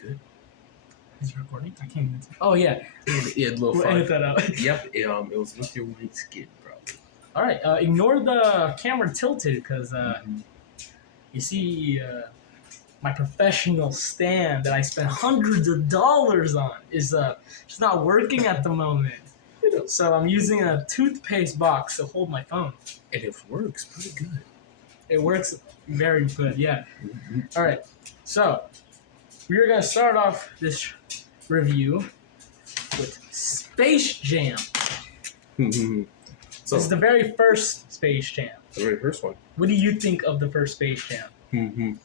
good. Is it recording? I can't even. Oh yeah. Yeah, little We'll edit that out. Yep. It was with your white skin, probably. All right. Ignore the camera tilted because you see my professional stand that I spent hundreds of dollars on is just not working at the moment. So I'm using a toothpaste box to hold my phone. And it works pretty good. It works very good. Yeah. Mm-hmm. All right. So we are gonna start off this review with Space Jam. So This is the very first Space Jam. the very first one. What do you think of the first Space Jam?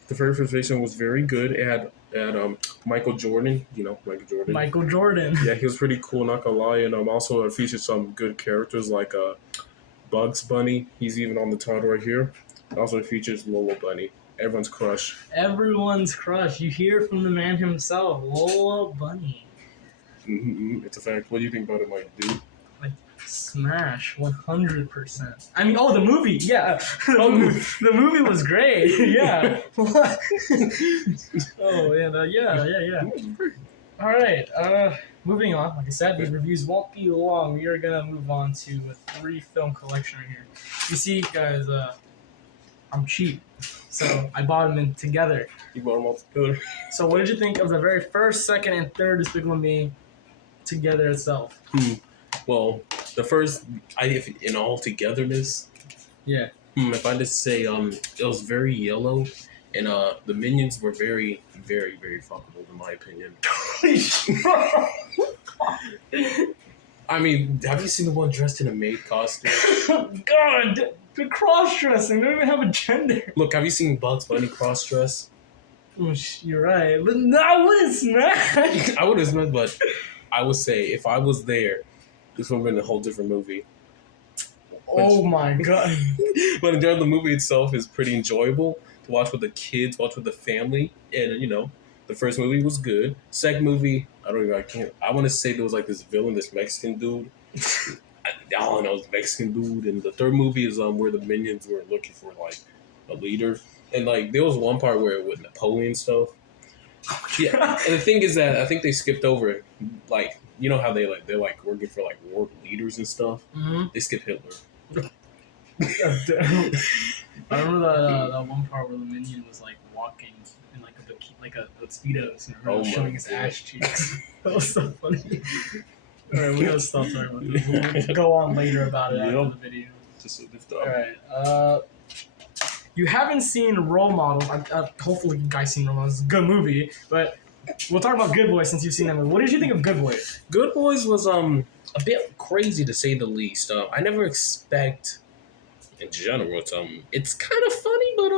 The first presentation was very good. It had Michael Jordan. You know Michael Jordan. Michael Jordan. Yeah, he was pretty cool. Not gonna lie, and also it featured some good characters like Bugs Bunny. He's even on the title right here. Also, it features Lola Bunny. Everyone's crush. Everyone's crush. You hear from the man himself, Lola Bunny. It's a fact. What do you think about it, Mike, dude? Like, smash, 100%. I mean, the movie, yeah. The movie was great, yeah. Oh, yeah. All right, moving on. Like I said, these reviews won't be long. We are going to move on to a 3-film collection right here. You see, guys, I'm cheap, so I bought them in together. You bought them all together. So what did you think of the very first, second, and third Despicable Me together itself? Well, the first, in all togetherness, Yeah. if I just say, it was very yellow, and the minions were very, very, very fuckable in my opinion. I mean, have you seen the one dressed in a maid costume? God, the cross-dressing, they don't even have a gender. Look, have you seen Bugs Bunny cross-dress? Oh, you're right, but I wouldn't smash. I would have smacked, but I would say if I was there, this would have been a whole different movie. Oh my god. But in general, the movie itself is pretty enjoyable to watch with the kids, watch with the family, and the first movie was good. Second movie, I want to say there was like this villain, this Mexican dude. I don't know, this Mexican dude. And the third movie is where the minions were looking for like a leader. And like there was one part where with Napoleon stuff. Yeah. And the thing is that I think they skipped over like, you know how they're working for like world leaders and stuff. Mm-hmm. They skipped Hitler. I remember that one part where the minion was like walking in like a Speedos and Oh showing my his God. ass cheeks. That was so funny. Alright, we gotta stop talking about this. We'll go on later about it after the video. Just a lift up. Alright, you haven't seen Role Models. Hopefully you guys seen Role Models. It's a good movie, but we'll talk about Good Boys since you've seen that movie. What did you think of Good Boys? Good Boys was a bit crazy to say the least. I never expect in general it's kind of funny, but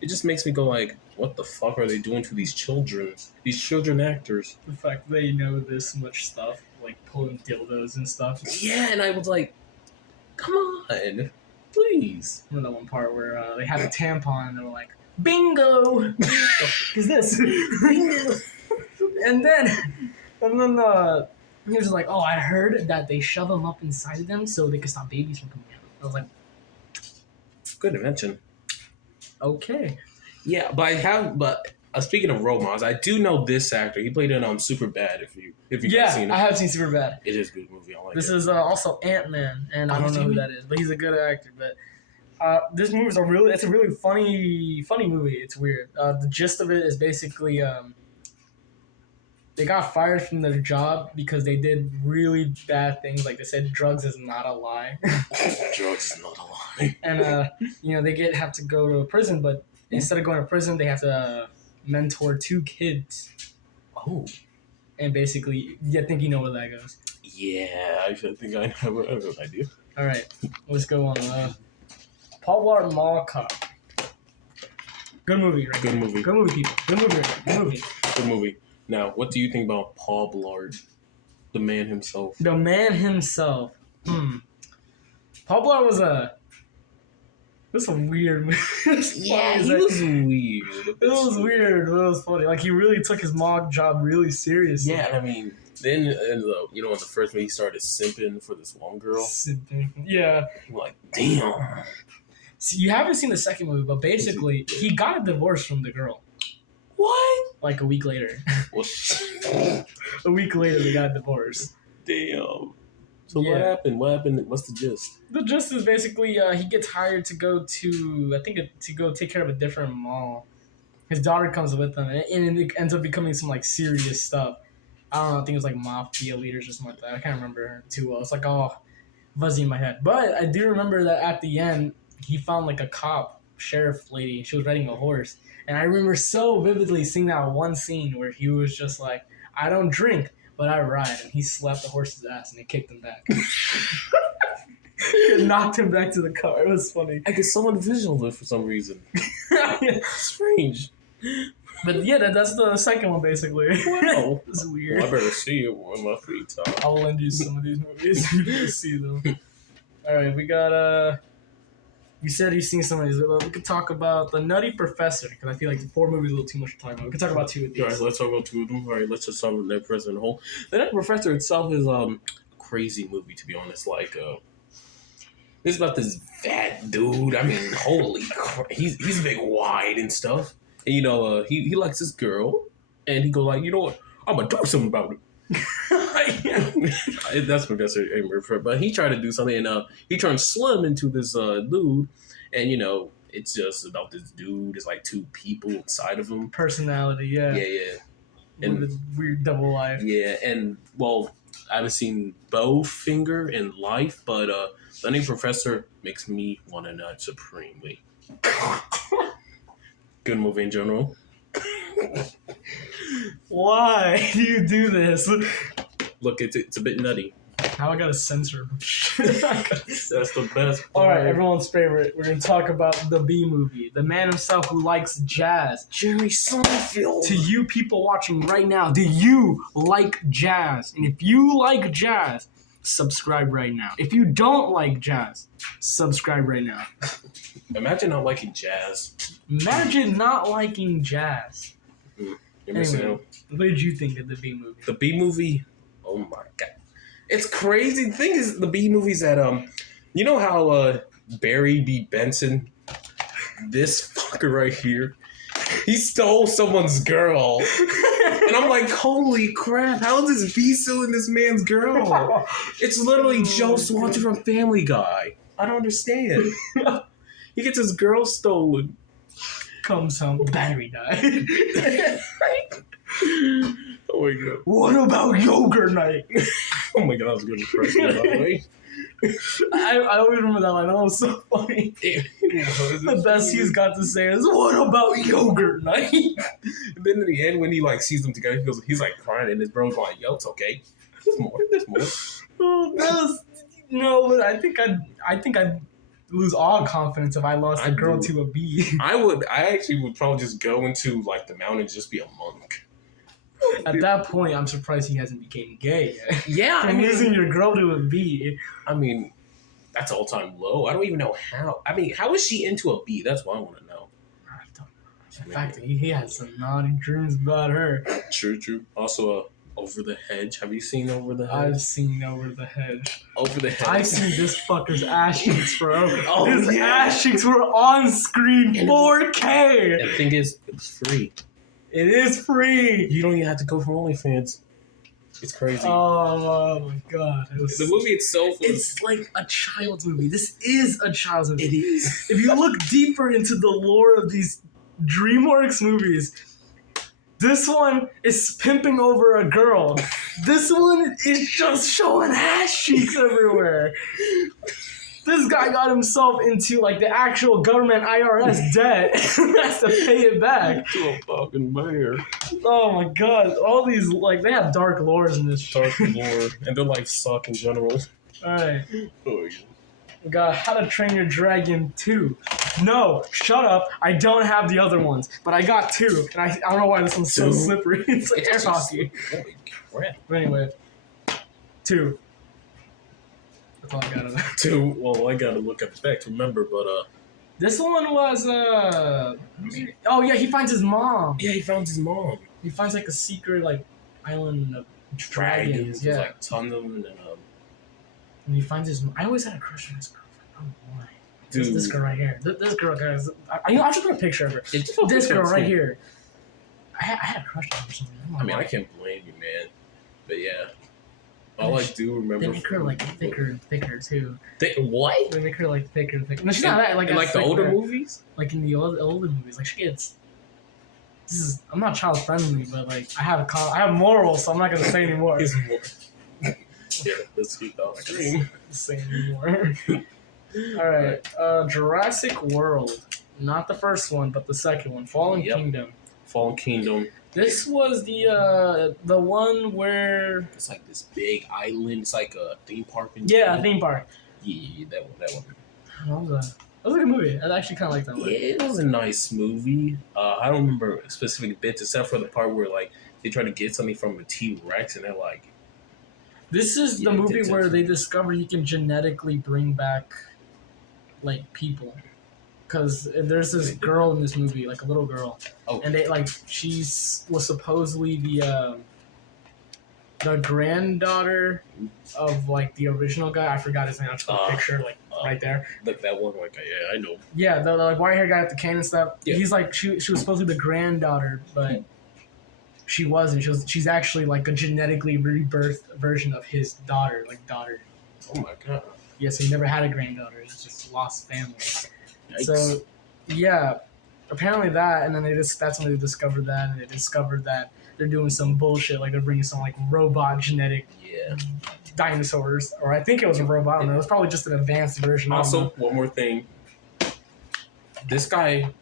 it just makes me go like, what the fuck are they doing to these children actors? The fact they know this much stuff, like pulling dildos and stuff. Yeah, and I was like, come on, please. Remember that one part where they had a tampon and they were like, bingo! What the fuck is this? Bingo! And then he was just like, oh, I heard that they shove them up inside of them so they can stop babies from coming out. I was like, Good invention. okay. Yeah, but speaking of role models, I do know this actor. He played in Superbad. If you Yeah, seen it, I have seen Superbad. it is a good movie. I like This it. is also Ant-Man, and I don't know who that is, but he's a good actor. But this movie is a really funny movie. It's weird. The gist of it is basically they got fired from their job because they did really bad things. Like they said, drugs is not a lie. Drugs is not a lie. And they have to go to prison, but instead of going to prison, they have to mentor 2 kids. Oh. And basically, I think you know where that goes. Yeah, I think I have an idea. All right, let's go on. Paul Blart Mall Cop. Good movie, right? Good movie. Good movie, people. Good movie, right? Good movie. Good movie. Now, what do you think about Paul Blart, the man himself? The man himself. Paul Blart was a weird movie. Yeah, he was weird. It was weird, but it was funny. Like, he really took his mock job really seriously. Yeah, I mean, then in the first movie, he started simping for this one girl. Simping. Yeah. I'm like, damn. See, you haven't seen the second movie, but basically, he got a divorce from the girl. What? like a week later. Well, A week later, they got divorced. damn. So Yeah. what happened? What happened? What's the gist? The gist is basically he gets hired to go to, I think, to go take care of a different mall. His daughter comes with him, and it ends up becoming some like serious stuff. I don't know. I think it was like mafia leaders or something like that. I can't remember too well. It's like all fuzzy in my head. But I do remember that at the end, he found like a sheriff lady. She was riding a horse. And I remember so vividly seeing that one scene where he was just like, I don't drink, but I ride. And he slapped the horse's ass and he kicked him back. It knocked him back to the car. It was funny. I guess someone visual it for some reason. Strange. But yeah, that's the second one basically. Wow. It's weird. Well, I better see it in my free time. I'll lend you some of these movies if you see them. Alright, we got you said you've seen some of these. We could talk about The Nutty Professor, because I feel like the 4 movies are a little too much to talk about. We could talk about 2 of these. Alright, let's talk about 2 of them. Alright, let's just talk about The Professor in whole. The Nutty Professor itself is a crazy movie, to be honest. Like, it's about this fat dude. I mean, holy crap. He's big wide and stuff. And, you know, he likes this girl. And he goes like, you know what? I'm going to do something about it. That's Professor Amber, but he tried to do something, and he turned slim into this dude, and you know it's just about this dude. It's like 2 people inside of him. Personality, yeah. And with weird double life. Yeah, and well, I haven't seen Bowfinger in life, but the name Professor makes me want to nut supremely. Good movie in general. Why do you do this? Look, it's a bit nutty. Now I gotta censor. That's the best part. Alright, everyone's favorite. We're gonna talk about the B movie. The man himself who likes jazz. Jerry Seinfeld. To you people watching right now, do you like jazz? And if you like jazz, subscribe right now. If you don't like jazz, subscribe right now. Imagine not liking jazz. Imagine not liking jazz. You're missing Anyway, out. what did you think of the B movie? The B movie, oh my god, it's crazy. The thing is, the B movies that you know how Barry B. Benson, this fucker right here, he stole someone's girl, and I'm like, holy crap, how is this B stealing this man's girl? It's literally Joe Swanson from Family Guy. I don't understand. He gets his girl stolen. Comes home, battery died. Oh my god. What about yogurt night? Oh my god, that was a good impression, by the way. I always remember that line. That was so funny. The best he's got to say is, "What about yogurt night?" And then in the end, when he like sees them together, he's like crying, and his bro's like, "Yo, it's okay. There's more. There's more." Oh, that was but I think I'd lose all confidence if I lost a girl to a bee. I actually would probably just go into like the mountains, just be a monk. At that point, I'm surprised he hasn't became gay yet. Yeah, I'm losing your girl to a bee. I mean, that's all time low. I don't even know how. I mean, how is she into a bee? That's what I want to know. I don't know. In fact, he has some naughty dreams about her. True. Also, Over the Hedge. Have you seen Over the Hedge? I've seen Over the Hedge. Over the Hedge. I've seen this fucker's ass cheeks, bro. Oh, His yeah. ass cheeks were on screen, 4K. And the thing is, it's free. It is free. You don't even have to go for OnlyFans. It's crazy. Oh my god. The movie itself was... It's like a child's movie. This is a child's movie. It is. If you look deeper into the lore of these DreamWorks movies, this one is pimping over a girl. This one is just showing ass cheeks everywhere. This guy got himself into like the actual government IRS debt and has to pay it back. To a fucking bear. Oh my god. All these, like, they have dark lores in this Dark lore. And their life suck in general. Alright. Oh, We got How to Train Your Dragon 2. No, shut up. I don't have the other ones, but I got 2. And I don't know why this one's so Two? slippery. It's like air hockey. Holy crap. But anyway, 2. That's all I got on that. 2. Well, I gotta look at the back to remember, but This one was, oh yeah, he finds his mom. yeah, he found his mom. He finds like a secret, like, island of Dragons. Yeah. There's like tons of them, And he finds his mom. I always had a crush on this girl. I don't know why. This dude. girl right here. This girl, guys. I should put a picture of her. It's This girl right here. I had a crush on her for some reason. I mean, I can't blame you, man. But yeah, all I do remember. They make her like thicker and thicker too. What? They make her like thicker and thicker. No, she's not that like in, like the older thick, movies. like in the older movies, like she gets. This is I'm not child friendly, but like I have morals, so I'm not gonna say anymore. He's more. Yeah, let's keep that screen. Say anymore. All right, Jurassic World, not the first one, but the second one, Fallen Kingdom. Fallen Kingdom. This was the one where it's like this big island. It's like a theme park. Yeah, a theme park. Yeah, that one. That was a good movie. I actually kind of liked that one. Yeah, it was a nice movie. I don't remember specific bits except for the part where like they try to get something from a T-Rex and they're like. This is the movie where they discover you can genetically bring back like people. Because there's this girl in this movie, like a little girl, and they like was supposedly the granddaughter of like the original guy. I forgot his name. I took a picture like right there. That one, like yeah, I know. Yeah, the like white hair guy at the can and stuff. Yeah. He's like she was supposed to be the granddaughter, but she wasn't. She's actually like a genetically rebirthed version of his daughter. Oh my god. Yeah, so he never had a granddaughter. He's just lost family. Yikes. So, yeah, apparently that's when they discovered that, and they discovered that they're doing some bullshit, like they're bringing some like robot genetic dinosaurs, or I think it was a robot. I don't know. It was probably just an advanced version. Also, one more thing. This guy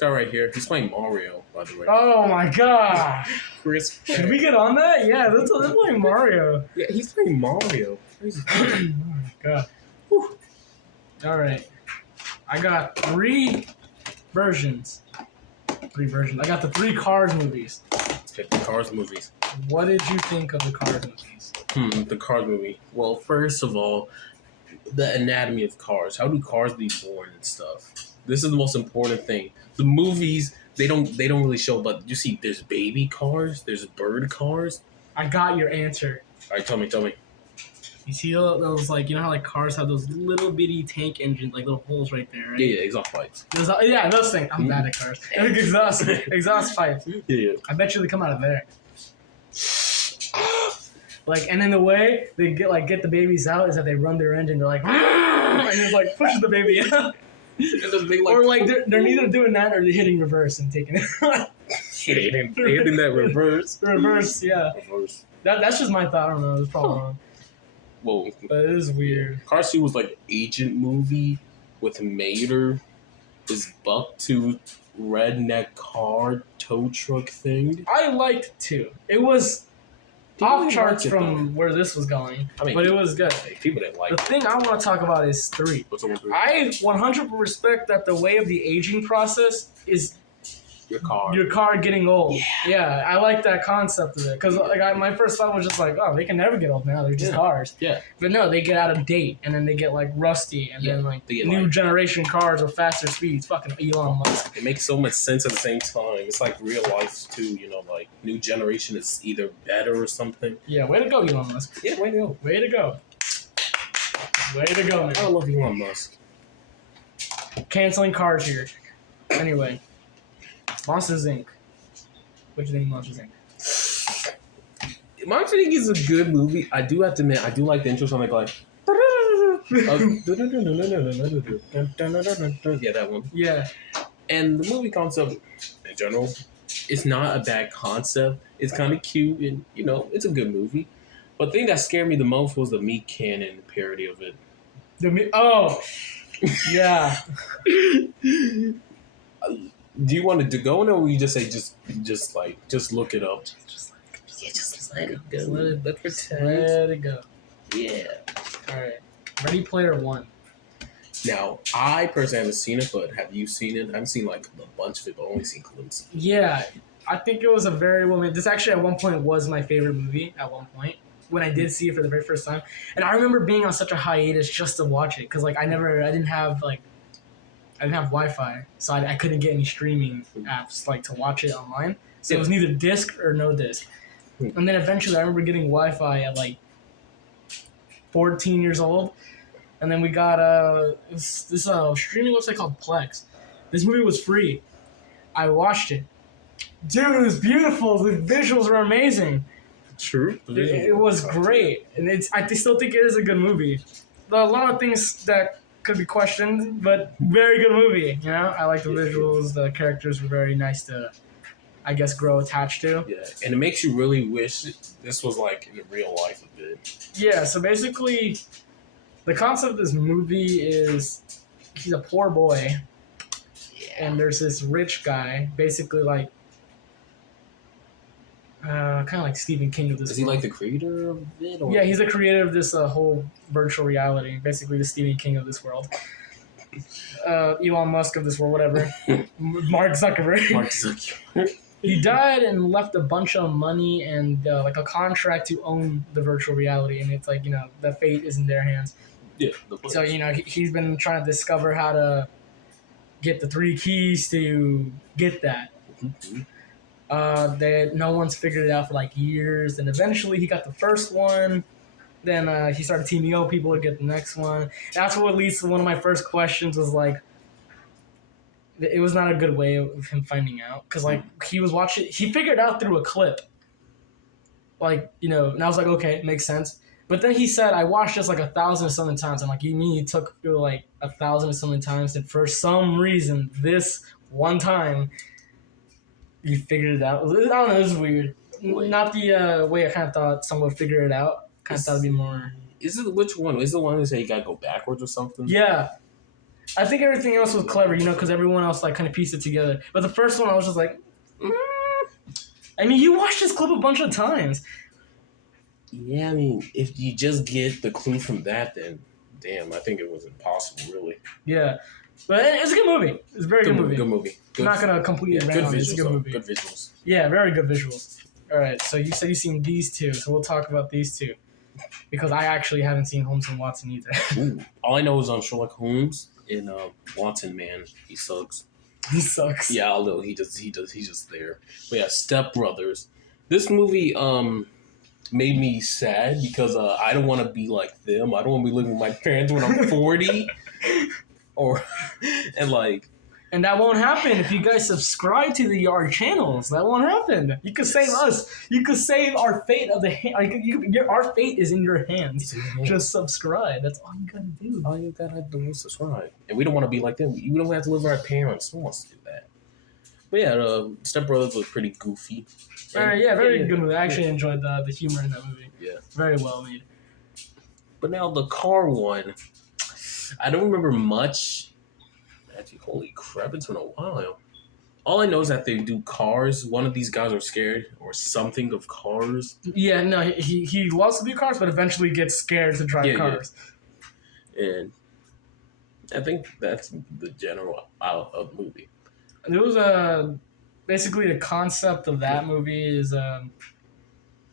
right here, he's playing Mario, by the way. Oh my god! Chris, should we get on that? Yeah, that's playing Mario. Yeah, he's playing Mario. Oh my god! Whew. All right. I got three versions. I got the 3 Cars movies. Let's pick the Cars movies. What did you think of the Cars movies? The Cars movie. Well, first of all, the anatomy of cars. How do cars be born and stuff? This is the most important thing. The movies, they don't really show, but you see, there's baby cars, there's bird cars. I got your answer. All right, tell me. You see those, like, you know how, like, cars have those little bitty tank engines, like, little holes right there, right? Yeah, exhaust pipes. Those things. I'm bad at cars. Exhaust pipes. Yeah. I bet you they come out of there. Like, and then the way they get the babies out is that they run their engine, they're like, and it, like, pushes the baby out. Or, like, they're neither doing that or they're hitting reverse and taking it. hitting that reverse. Reverse, yeah. Reverse. That's just my thought. I don't know. It's probably wrong. Whoa. But it is weird. Cars 2 was like an agent movie with Mater, this buck-tooth redneck car tow truck thing. I liked 2. It was off charts from where this was going, but it was good. People didn't like it. The thing I want to talk about is 3. What's the one? I 100% respect that the way of the aging process is your car getting old. Yeah, I like that concept of it because like my first thought was just like, oh, they can never get old now. They're just cars. Yeah. But no, they get out of date and then they get like rusty and then like new generation cars with faster speeds. Fucking Elon Musk. It makes so much sense at the same time. It's like real life too. You know, like new generation is either better or something. Yeah, way to go, Elon Musk. Yeah, way to go. Way to go. Way to go, man. I love Elon Musk. Canceling cars here. Anyway. Monsters Inc. What do you think of Monsters Inc? Monsters Inc. is a good movie. I do have to admit, I do like the intro song like yeah, that one. Yeah. And the movie concept in general, it's not a bad concept. It's kind of cute and, you know, it's a good movie. But the thing that scared me the most was the Meat Cannon parody of it. Yeah. Do you want to go in, or will you just say just look it up? Just let it go. Let it go. Yeah. All right. Ready Player One. Now, I personally haven't seen it, but have you seen it? I haven't seen like a bunch of it, but I've only seen glimpses. Yeah, I think it was a very well made. This actually at one point was my favorite movie. At one point, when I did see it for the very first time, and I remember being on such a hiatus just to watch it because like I didn't have Wi-Fi, so I couldn't get any streaming apps like to watch it online. So it was neither disc or no disc. And then eventually, I remember getting Wi-Fi at like 14 years old, and then we got this streaming website called Plex. This movie was free. I watched it. Dude, it was beautiful. The visuals were amazing. True. It was great, and I still think it is a good movie. There are a lot of things that could be questioned, but very good movie. You know, I like the visuals. The characters were very nice to, I guess, grow attached to. Yeah, and it makes you really wish this was like in real life a bit. Yeah. So basically, the concept of this movie is he's a poor boy, and there's this rich guy, basically like. Kind of like Stephen King of this. Is he like the creator of it? Or? Yeah, he's the creator of this whole virtual reality. Basically, the Stephen King of this world. Elon Musk of this world, whatever. Mark Zuckerberg. He died and left a bunch of money and like a contract to own the virtual reality, and it's like the fate is in their hands. Yeah. So he's been trying to discover how to get the 3 keys to get that. Mm-hmm. That no one's figured it out for like years, and eventually he got the first one. Then he started teaming up people to get the next one. That's what leads to one of my first questions was like, it was not a good way of him finding out because like he was watching, he figured it out through a clip. Like and I was like, okay, it makes sense. But then he said, I watched this like 1,000 and something times. I'm like, you mean you took like 1,000 and something times, and for some reason, this one time. You figured it out. I don't know. It was weird. Not the way I kind of thought someone would figure it out. Kind of thought it'd be more. Is it which one? Is it the one that say you gotta go backwards or something? Yeah, I think everything else was clever, because everyone else like kind of pieced it together. But the first one, I was just like, I mean, you watched this clip a bunch of times. Yeah, I mean, if you just get the clue from that, then damn, I think it was impossible, really. Yeah. But it's a good movie. It's a very good movie. Good movie. I'm not going to completely rant on it. It's a good movie. Good visuals. Yeah, very good visuals. All right, so you said you've seen these two, so we'll talk about these two. Because I actually haven't seen Holmes and Watson either. Ooh, all I know is on Sherlock Holmes and Watson, man, he sucks. He sucks. Yeah, although he's just there. But yeah, Step Brothers. This movie made me sad because I don't want to be like them. I don't want to be living with my parents when I'm 40. And that won't happen if you guys subscribe to our channels. That won't happen. You could save us. You could save our fate of our fate is in your hands. Just subscribe. That's all you gotta do. All you gotta do is subscribe. And we don't want to be like them. We don't have to live with our parents. No one wants to do that. But yeah, Step Brothers was pretty goofy. Very good movie. I actually enjoyed the humor in that movie. Yeah. Very well made. But now the car one, I don't remember much. Actually, holy crap, it's been a while. All I know is that they do cars. One of these guys are scared or something of cars. Yeah, no, he loves to do cars, but eventually gets scared to drive cars. Yeah. And I think that's the general out of the movie. There was basically the concept of that movie is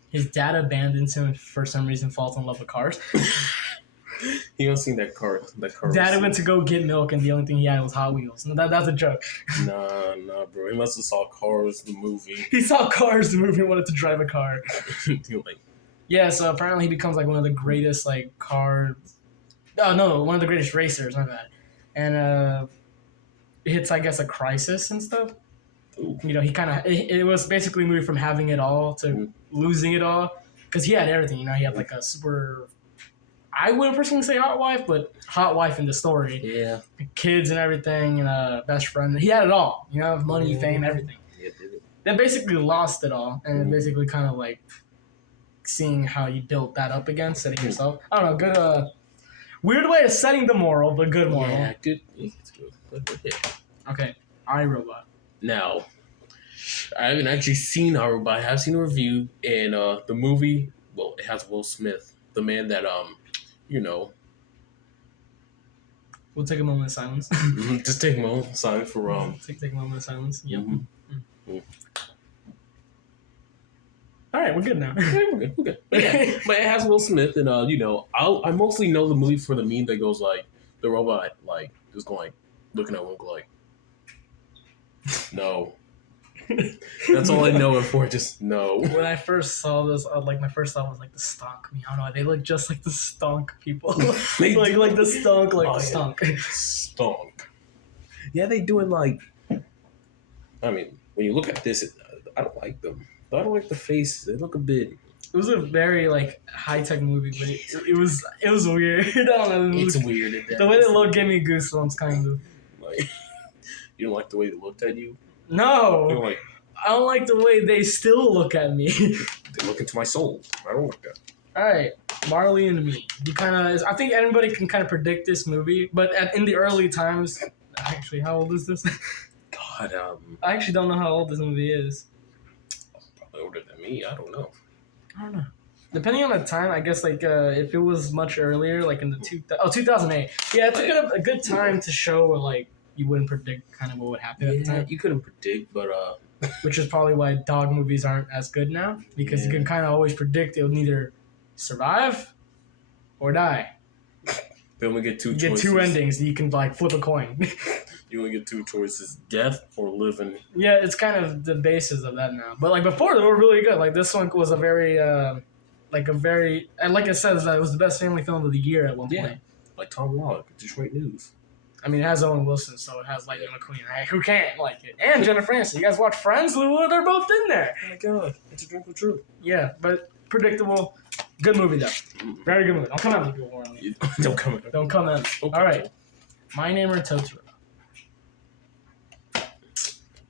his dad abandons him and for some reason falls in love with cars. He don't seen that car. Dad went to go get milk, and the only thing he had was Hot Wheels. No, that's a joke. Nah, bro. He must have saw Cars, the movie. He saw Cars, the movie, and wanted to drive a car. Like, yeah, so apparently he becomes like one of the greatest car. Oh no, one of the greatest racers. My bad. And it hits, I guess, a crisis and stuff. ooh. He kind of it was basically moved from having it all to losing it all because he had everything. He had like a super. I wouldn't personally say hot wife, but hot wife in the story. Yeah. Kids and everything, and a best friend. He had it all. Money, fame, everything. Yeah, did it. Then basically lost it all, and basically kind of like seeing how you built that up again, setting yourself. I don't know, good. Weird way of setting the moral, but good moral. Yeah, good. It's good. Yeah. Okay, iRobot. Now, I haven't actually seen iRobot. I have seen a review, and the movie. Well, it has Will Smith, the man that We'll take a moment of silence. Just take a moment of silence for Take a moment of silence. Yep. Mm-hmm. All right, we're good now. We're good. But yeah, but it has Will Smith, and I mostly know the movie for the meme that goes like the robot just going looking at Will like, no. That's all I know it for. Just no. When I first saw this, my first thought was the stonk. I don't know. They look just like the stonk people. like the stonk, the stonk. Stonk. Yeah, they doing I mean, when you look at this, I don't like them. I don't like the faces. They look a bit. It was a very like high tech movie, but it was weird. I don't know. It's weird. The way they look gave me goosebumps, kind of. Like, you don't like the way they looked at you. No, They're like, I don't like the way they still look at me. they look into my soul. I don't like that. All right, Marley and Me. You kind of, I think anybody can kind of predict this movie, but in the early times, actually, how old is this? God, I actually don't know how old this movie is. probably older than me. I don't know. I don't know. Depending on the time, I guess like if it was much earlier, like in the 2008. Yeah, it's a good time to show where like you wouldn't predict kind of what would happen at the time. You couldn't predict, but Which is probably why dog movies aren't as good now, because you can kind of always predict it'll either survive or die. they only get two You choices. get two endings. You can like flip a coin. You only get two choices: death or living. Yeah, it's kind of the basis of that now. But like before, they were really good. Like this one was a very, and like I said, it was the best family film of the year at one point. Like Tom Wallach, Detroit News. I mean, it has Owen Wilson, so it has Lightning McQueen. Hey, who can't like it? And Jennifer Aniston. You guys watch Friends? They're both in there. Oh my god, it's a drink of truth. Yeah, but predictable. Good movie though. Very good movie. Don't come at me, people. Don't come at me. Don't come at me. Okay. All right. My Name or Totoro.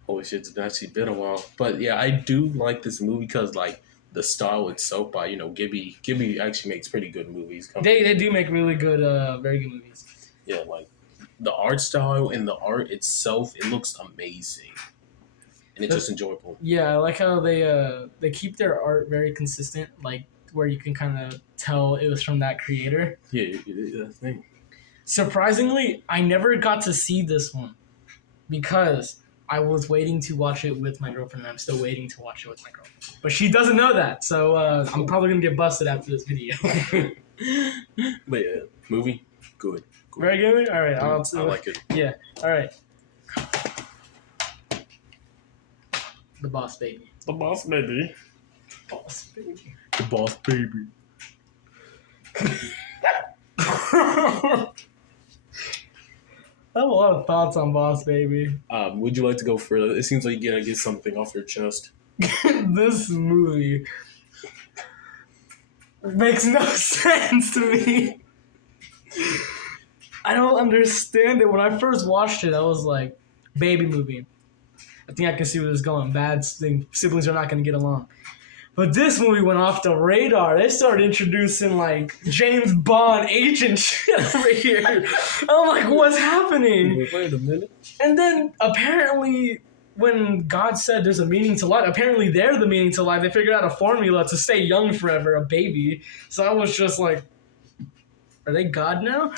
Holy shit, it's actually been a while. But yeah, I do like this movie because like the style itself by Ghibli. Ghibli actually makes pretty good movies. They do make really good, very good movies. Yeah, like the art style and the art itself, it looks amazing, and it's just enjoyable. Yeah, I like how they keep their art very consistent, like where you can kind of tell it was from that creator. Yeah, that's the thing. Surprisingly, I never got to see this one because I was waiting to watch it with my girlfriend, and I'm still waiting to watch it with my girlfriend. But she doesn't know that, so I'm probably gonna get busted after this video. But yeah, movie, good. Very good. All right, I like it. Yeah. All right. The Boss Baby. The Boss Baby. Boss Baby. The Boss Baby. I have a lot of thoughts on Boss Baby. Would you like to go further? It seems like you gotta get something off your chest. This movie makes no sense to me. I don't understand it. When I first watched it, I was like, baby movie. I think I can see where this is going. Bad siblings are not going to get along. But this movie went off the radar. They started introducing like James Bond agent shit over here. I'm like, what's happening? Wait a minute. And then apparently, when God said there's a meaning to life, apparently they're the meaning to life. They figured out a formula to stay young forever, a baby. So I was just like, are they God now?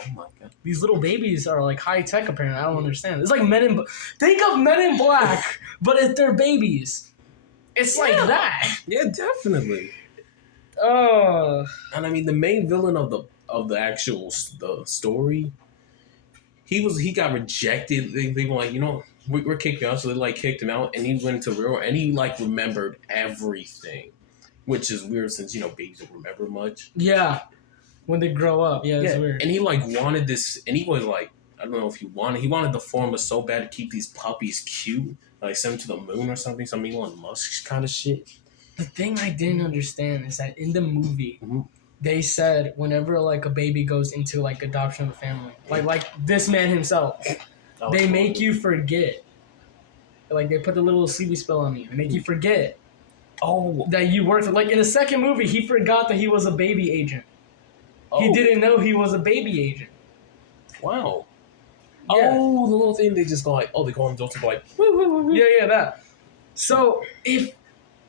Oh my god. These little babies are like high tech. Apparently, I don't understand. It's like think of Men in Black, but if they're babies. It's like that. Yeah, definitely. And I mean, the main villain of the actual the story, he got rejected. They were like, we're kicking out, so they like kicked him out, and he went to real, and he like remembered everything, which is weird since babies don't remember much. Yeah, when they grow up, it's weird. And he like wanted this, and he was like, I don't know if he wanted the formula so bad to keep these puppies cute. Like send them to the moon or something, some Elon Musk kind of shit. The thing I didn't understand is that in the movie, they said whenever like a baby goes into like adoption of a family, like this man himself, they make you forget. Like they put a little sleepy spell on you. They make you forget. That you worked. Like in the second movie, he forgot that he was a baby agent. He didn't know he was a baby agent. Wow. Yeah. Oh, the little thing they just go like, they call him Joseph like, woo, woo, woo, woo. Yeah, that. So if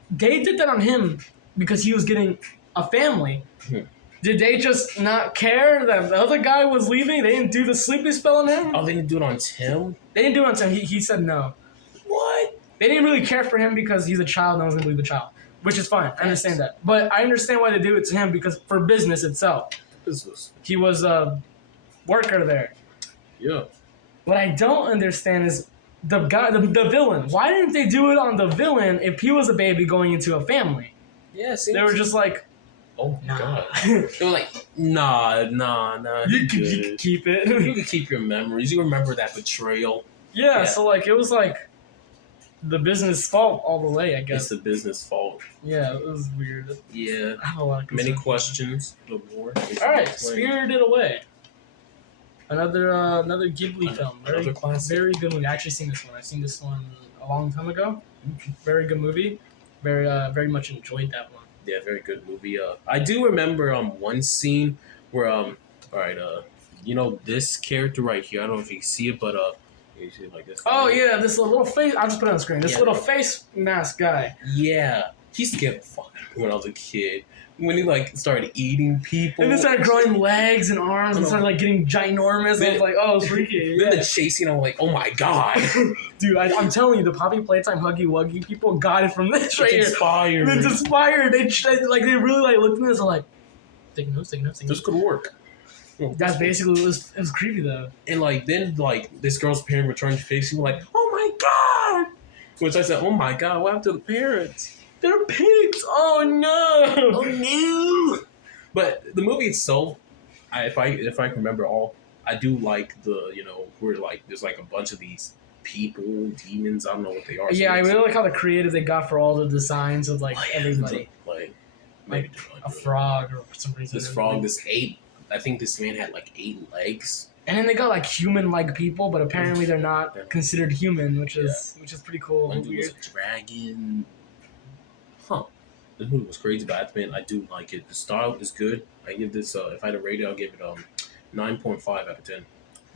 they did that on him because he was getting a family, did they just not care that the other guy was leaving? They didn't do the sleepy spell on him? Oh, they didn't do it on Tim? They didn't do it on Tim. He said no. What? They didn't really care for him because he's a child and I was going to believe the child, which is fine. I understand that. But I understand why they do it to him because for business itself. Business. He was a worker there. Yeah. What I don't understand is the guy, the villain. Why didn't they do it on the villain if he was a baby going into a family? Yeah, they were just like, oh my god. They were like, nah. You can keep it. You can keep your memories. You remember that betrayal. Yeah, so like it was like, the business fault all the way, I It's guess. the business fault. Yeah, it was weird. Yeah. I have a lot of Many concerns. questions. No more. All right, Spirited Away. Another Ghibli Another- film. another classic. Very good movie. I actually seen this one. I've seen this one a long time ago. Very good movie. Very much enjoyed that one. Yeah, very good movie. I do remember one scene where all right, you know this character right here. I don't know if you can see it, but you see it like this. Oh yeah, this little face. I'll just put it on the screen. This Yeah. little face mask guy. Yeah, he scared the fuck out of me when I was a kid. When he like started eating people, And then started growing legs and arms and started like getting ginormous. I was like, oh, freaky. Then Yeah. the chasing, I'm like, oh my god, Dude, I'm telling you, the Poppy Playtime Huggy Wuggy people got it from this right it's here. inspired. It's inspired. They really like looked at this and like, taking notes. This could work. That's basically it was creepy though. And like then like this girl's parent returned to face, she was like, oh my god. Which I said, oh my god, what happened to the parents? They're pigs. Oh no. Oh no! But the movie itself, if I can remember all, I do like the where like there's like a bunch of these people, demons. I don't know what they are. Yeah, I really like how the creative they got for all the designs of like everybody. Like A frog or for some reason. This frog, I think this man had like 8 legs. And then they got like human-like people, but apparently they're not considered human, which is pretty cool. One dude was a dragon. Huh. This movie was crazy, but I do like it. The style is good. I give this if I had a rating, I'll give it 9.5 out of 10.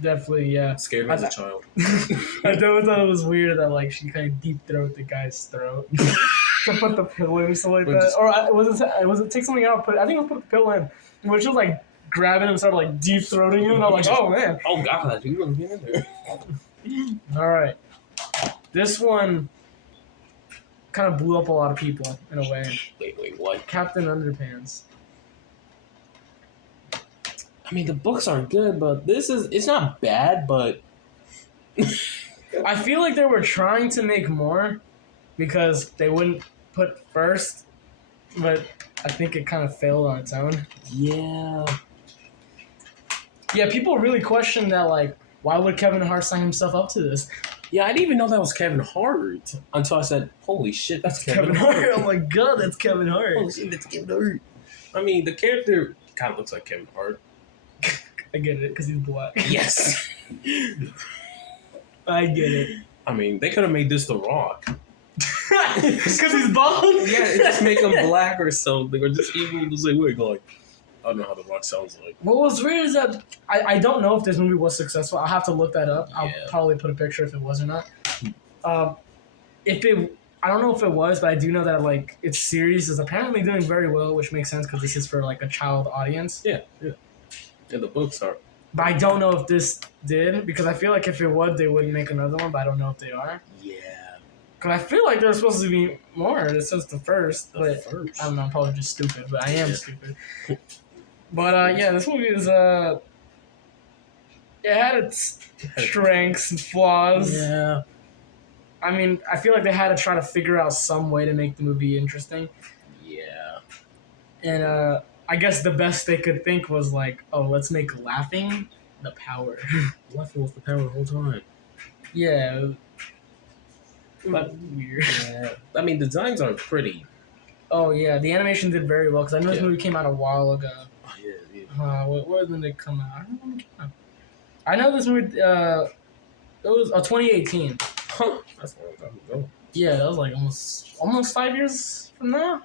Definitely, yeah. Scared me as a child. I thought it was weird that like she kind of deep throat the guy's throat to put the pill in or something like that. Or was it take something out? I think it was put the pill in, which was like grabbing him, started like deep throating him, and I'm like, oh man. Oh god, you gonna get in there? All right, this one kind of blew up a lot of people in a way. Wait, what? Captain Underpants. I mean, the books are good, but it's not bad, but I feel like they were trying to make more because they wouldn't put first, but I think it kind of failed on its own. yeah. Yeah, people really question that, like, why would Kevin Hart sign himself up to this? Yeah, I didn't even know that was Kevin Hart until I said, holy shit, that's Kevin Hart. Hart. Oh my god, that's Kevin Hart. Holy shit, that's Kevin Hart. I mean, the character kind of looks like Kevin Hart. I get it, because he's black. Yes. I get it. I mean, they could have made this The Rock. Because he's bald? Yeah, just make him black or something, or just even just like, wait, like, I don't know how The Rock sounds like. What was weird is that I don't know if this movie was successful. I'll have to look that up. I'll probably put a picture if it was or not. I don't know if it was, but I do know that like its series is apparently doing very well, which makes sense because this is for like a child audience. Yeah. Yeah, the books are. But I don't know if this did because I feel like if it would, they wouldn't make another one. But I don't know if they are. Yeah. Because I feel like there's supposed to be more. This is the first, but first. I don't know. I'm probably just stupid, but I am stupid. But yeah, this movie is it had its strengths and flaws. Yeah. I mean, I feel like they had to try to figure out some way to make the movie interesting. Yeah. And I guess the best they could think was like, oh, let's make laughing the power. Laughing was the power the whole time. Yeah. But weird. Yeah. I mean, the designs are pretty. Oh yeah, the animation did very well because I know this movie came out a while ago. Oh, yeah. When did it come out? I don't know when it came out. I know this movie. It was 2018. Huh. That's a long time ago. Yeah, that was like almost 5 years from now.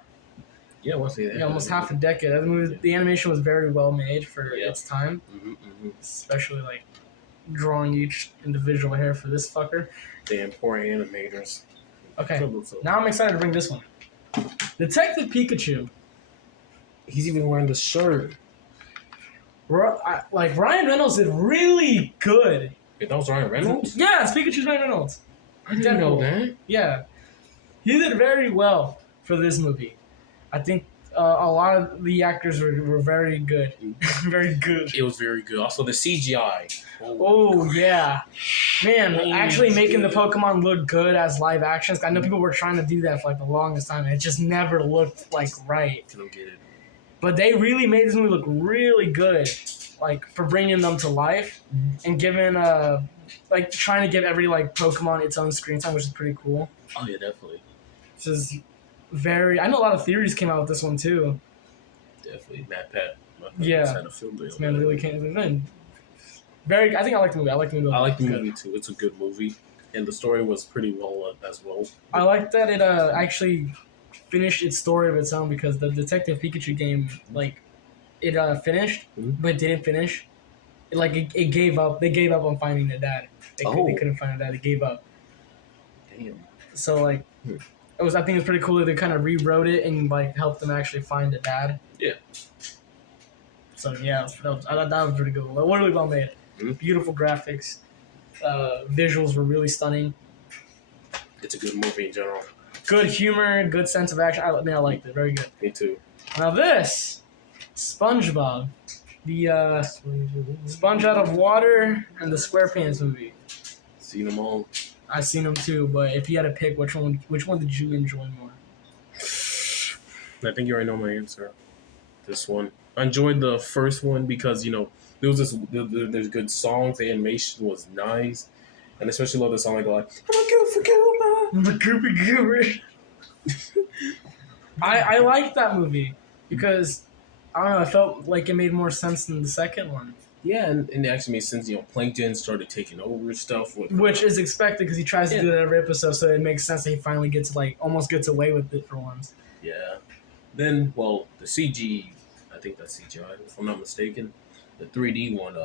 Yeah, what's the Yeah, almost half a decade. That movie, the animation was very well made for its time, especially like drawing each individual hair for this fucker. Damn poor animators. Okay, now I'm excited to bring this one. Detective Pikachu. He's even wearing the shirt. Like Ryan Reynolds did really good. Wait, that was Ryan Reynolds? Yeah, it's Pikachu's Ryan Reynolds. I didn't know that. Yeah, he did very well for this movie. I think a lot of the actors were very good. Very good. It was very good. Also, the CGI. Oh, yeah. Man, actually making the Pokemon look good as live actions. I know people were trying to do that for like the longest time, and it just never looked like right. I don't get it. But they really made this movie look really good, like for bringing them to life and giving like trying to give every like Pokemon its own screen time, which is pretty cool. Oh yeah, definitely, Which is very. I know a lot of theories came out with this one too. definitely. Matt Pat. Yeah, Had a film deal. this man really came. Very. I think I like the movie. I like the movie. I like the It's movie good. too. It's a good movie, and the story was pretty well as well. I like that it actually finished its story of its own because the Detective Pikachu game like it finished Mhm. but didn't finish. It gave up. They gave up on finding the dad. They couldn't find the dad. They gave up. Damn. So like, it was. I think it's pretty cool that they kind of rewrote it and like helped them actually find the dad. Yeah. So yeah, I thought that was pretty good. Like, really well made. Mhm. Beautiful graphics. Visuals were really stunning. It's a good movie in general. Good humor, good sense of action. I liked it. Very good. Me too. Now this, SpongeBob, the Sponge Out of Water and the SquarePants movie. Seen them all. I've seen them too, but if you had to pick, which one did you enjoy more? I think you already know my answer. This one. I enjoyed the first one because there was there's good songs. The animation was nice, and especially love the song like I'm a goof for Cuba. The Goopy Goober. I liked that movie because I don't know. I felt like it made more sense than the second one, Yeah, and it actually made sense. Plankton started taking over stuff with which is expected because he tries to Yeah. do that every episode. So it makes sense that he finally gets almost gets away with it for once. Yeah. Then, well, the CG, I think that's CGI, if I'm not mistaken. The 3D one,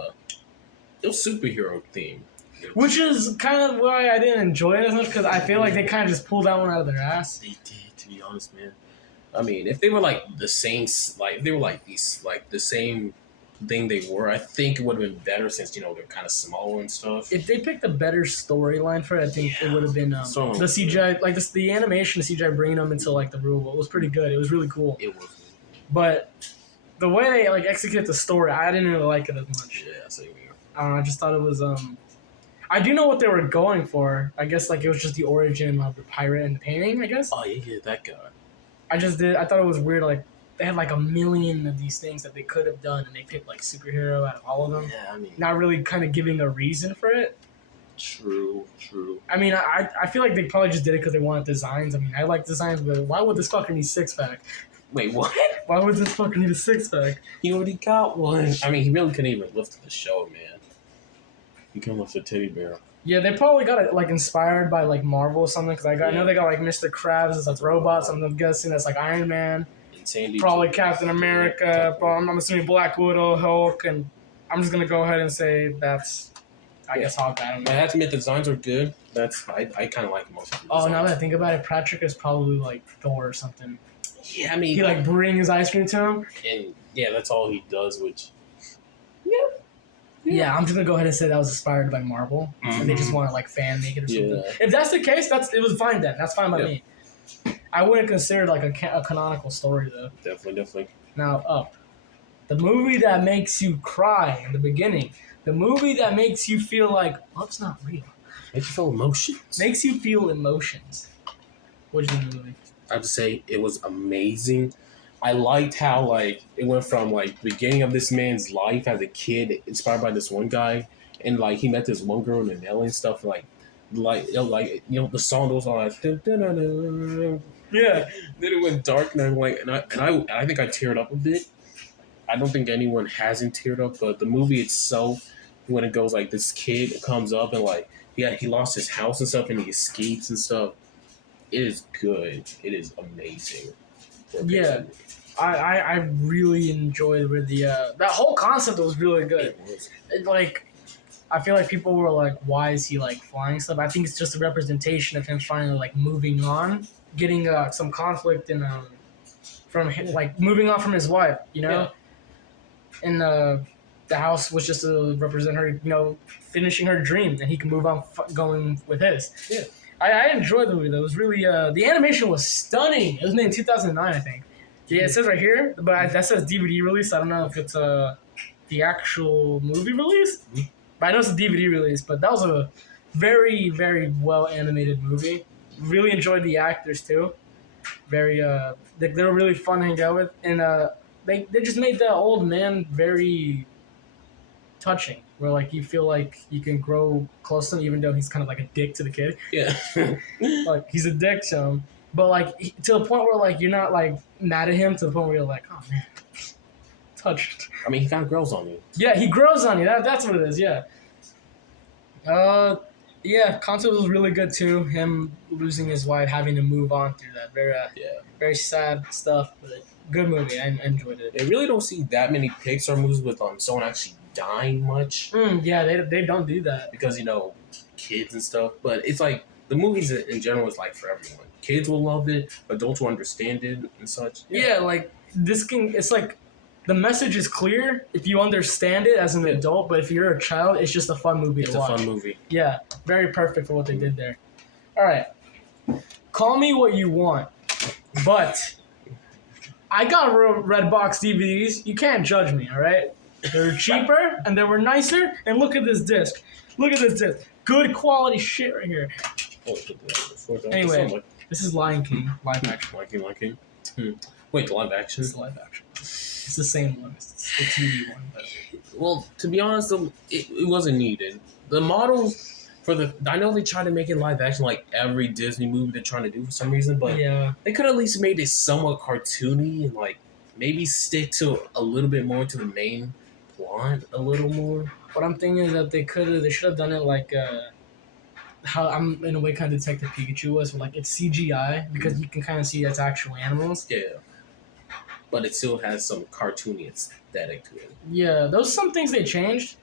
it was superhero themed. Which is kind of why I didn't enjoy it as much because I feel like they kind of just pulled that one out of their ass. They did, to be honest, man. I mean, if they were like the same, like if they were like these, like the same thing they were, I think it would have been better since they're kind of smaller and stuff. If they picked a better storyline for it, I think it would have been So- the CGI, like the animation, the CGI bringing them into like the real world was pretty good. It was really cool. It was. But the way they like execute the story, I didn't really like it as much. Yeah, same here. I don't know. I just thought it was. I do know what they were going for. I guess like it was just the origin of the pirate and the painting. I guess. Oh yeah, that guy. I just did. I thought it was weird. Like they had like a million of these things that they could have done, and they picked like superhero out of all of them. Yeah, I mean, Not really kind of giving a reason for it. true. I mean, I feel like they probably just did it because they wanted designs. I mean, I like designs, but why would this fucker need six pack? Wait, what? Why would this fucker need a six pack? He already got one. I mean, he really couldn't even lift the show, man. He couldn't lift a teddy bear. Yeah, they probably got it like inspired by like Marvel or something. Because I know they got like Mr. Krabs as like robots. I'm guessing that's like Iron Man. Insanity. Probably Captain America. I'm assuming Black Widow, Hulk, and I'm just gonna go ahead and say that's. I guess Hulk. I don't I know. have to admit the designs are good. I kind of like most of the Oh, designs. now that I think about it, Patrick is probably like Thor or something. Yeah, I mean, He like bring his ice cream to him. and yeah, that's all he does. Which Yeah, I'm just gonna go ahead and say that was inspired by Marvel, and they just Mhm. want to like fan make it or something. Yeah. If that's the case, it was fine then. That's fine by Yeah. me. I wouldn't consider it like a canonical story though. definitely. Now up, the movie that makes you cry in the beginning, the movie that makes you feel like love's not real, Make you feel emotions. makes you feel emotions. What did you think of the movie? I have to say it was amazing. I liked how like it went from like the beginning of this man's life as a kid, inspired by this one guy, and like he met this one girl in the alley and stuff. The song goes on like. Dun, dun, dun, dun. Yeah, Then it went dark, and I'm like, I think I teared up a bit. I don't think anyone hasn't teared up, but the movie itself, when it goes like this kid comes up and like he lost his house and stuff, and he escapes and stuff. It is good. It is amazing. Yeah. I really enjoyed where the that whole concept was really good. It was. Like I feel like people were like, why is he like flying stuff? I think it's just a representation of him finally like moving on, getting some conflict in from him, like moving on from his wife, you know. And the house was just to represent her, finishing her dream, and he can move on, going with his. Yeah. I enjoyed the movie though. It was really the animation was stunning. It was made in 2009, I think. Yeah, it says right here, but that says DVD release. I don't know if it's the actual movie release, but I know it's a DVD release. But that was a very, very well animated movie. Really enjoyed the actors too. Very they were really fun to hang out with, and they just made the old man very touching. where like you feel like you can grow close to him, even though he's kind of like a dick to the kid. Yeah. Like he's a dick to him, but like to the point where like you're not like mad at him to the point where you're like, oh man, touched. I mean, he kind of grows on you. Yeah, he grows on you. That's what it is. Yeah. Yeah, concept was really good too. Him losing his wife, having to move on through that very sad stuff. But good movie. I enjoyed it. They really don't see that many Pixar movies with someone actually dying much. Yeah, they don't do that because kids and stuff. But it's like the movies in general is like for everyone. Kids will love it, adults will understand it and such. Yeah, like this can. It's like the message is clear if you understand it as an adult, but if you're a child, it's just a fun movie to watch. It's a fun movie. Yeah, very perfect for what they did there. All right, call me what you want, but I got Redbox DVDs. You can't judge me, all right? They were cheaper and they were nicer. And look at this disc. Look at this disc. Good quality shit right here. Anyway, this is Lion King live action. Lion King. Wait, the live action? It's live action. It's the same one. It's the 2D one. But. Well, to be honest, it wasn't needed. The model I know they try to make it live action like every Disney movie they're trying to do for some reason, but they could at least made it somewhat cartoony and like maybe stick to a little bit more to the main plot a little more. What I'm thinking is that they should have done it like how I'm in a way kind of Detective Pikachu was, where like it's CGI because you can kind of see it's actual animals. Yeah. But it still has some cartoony aesthetic to it. Yeah, those are some things they changed,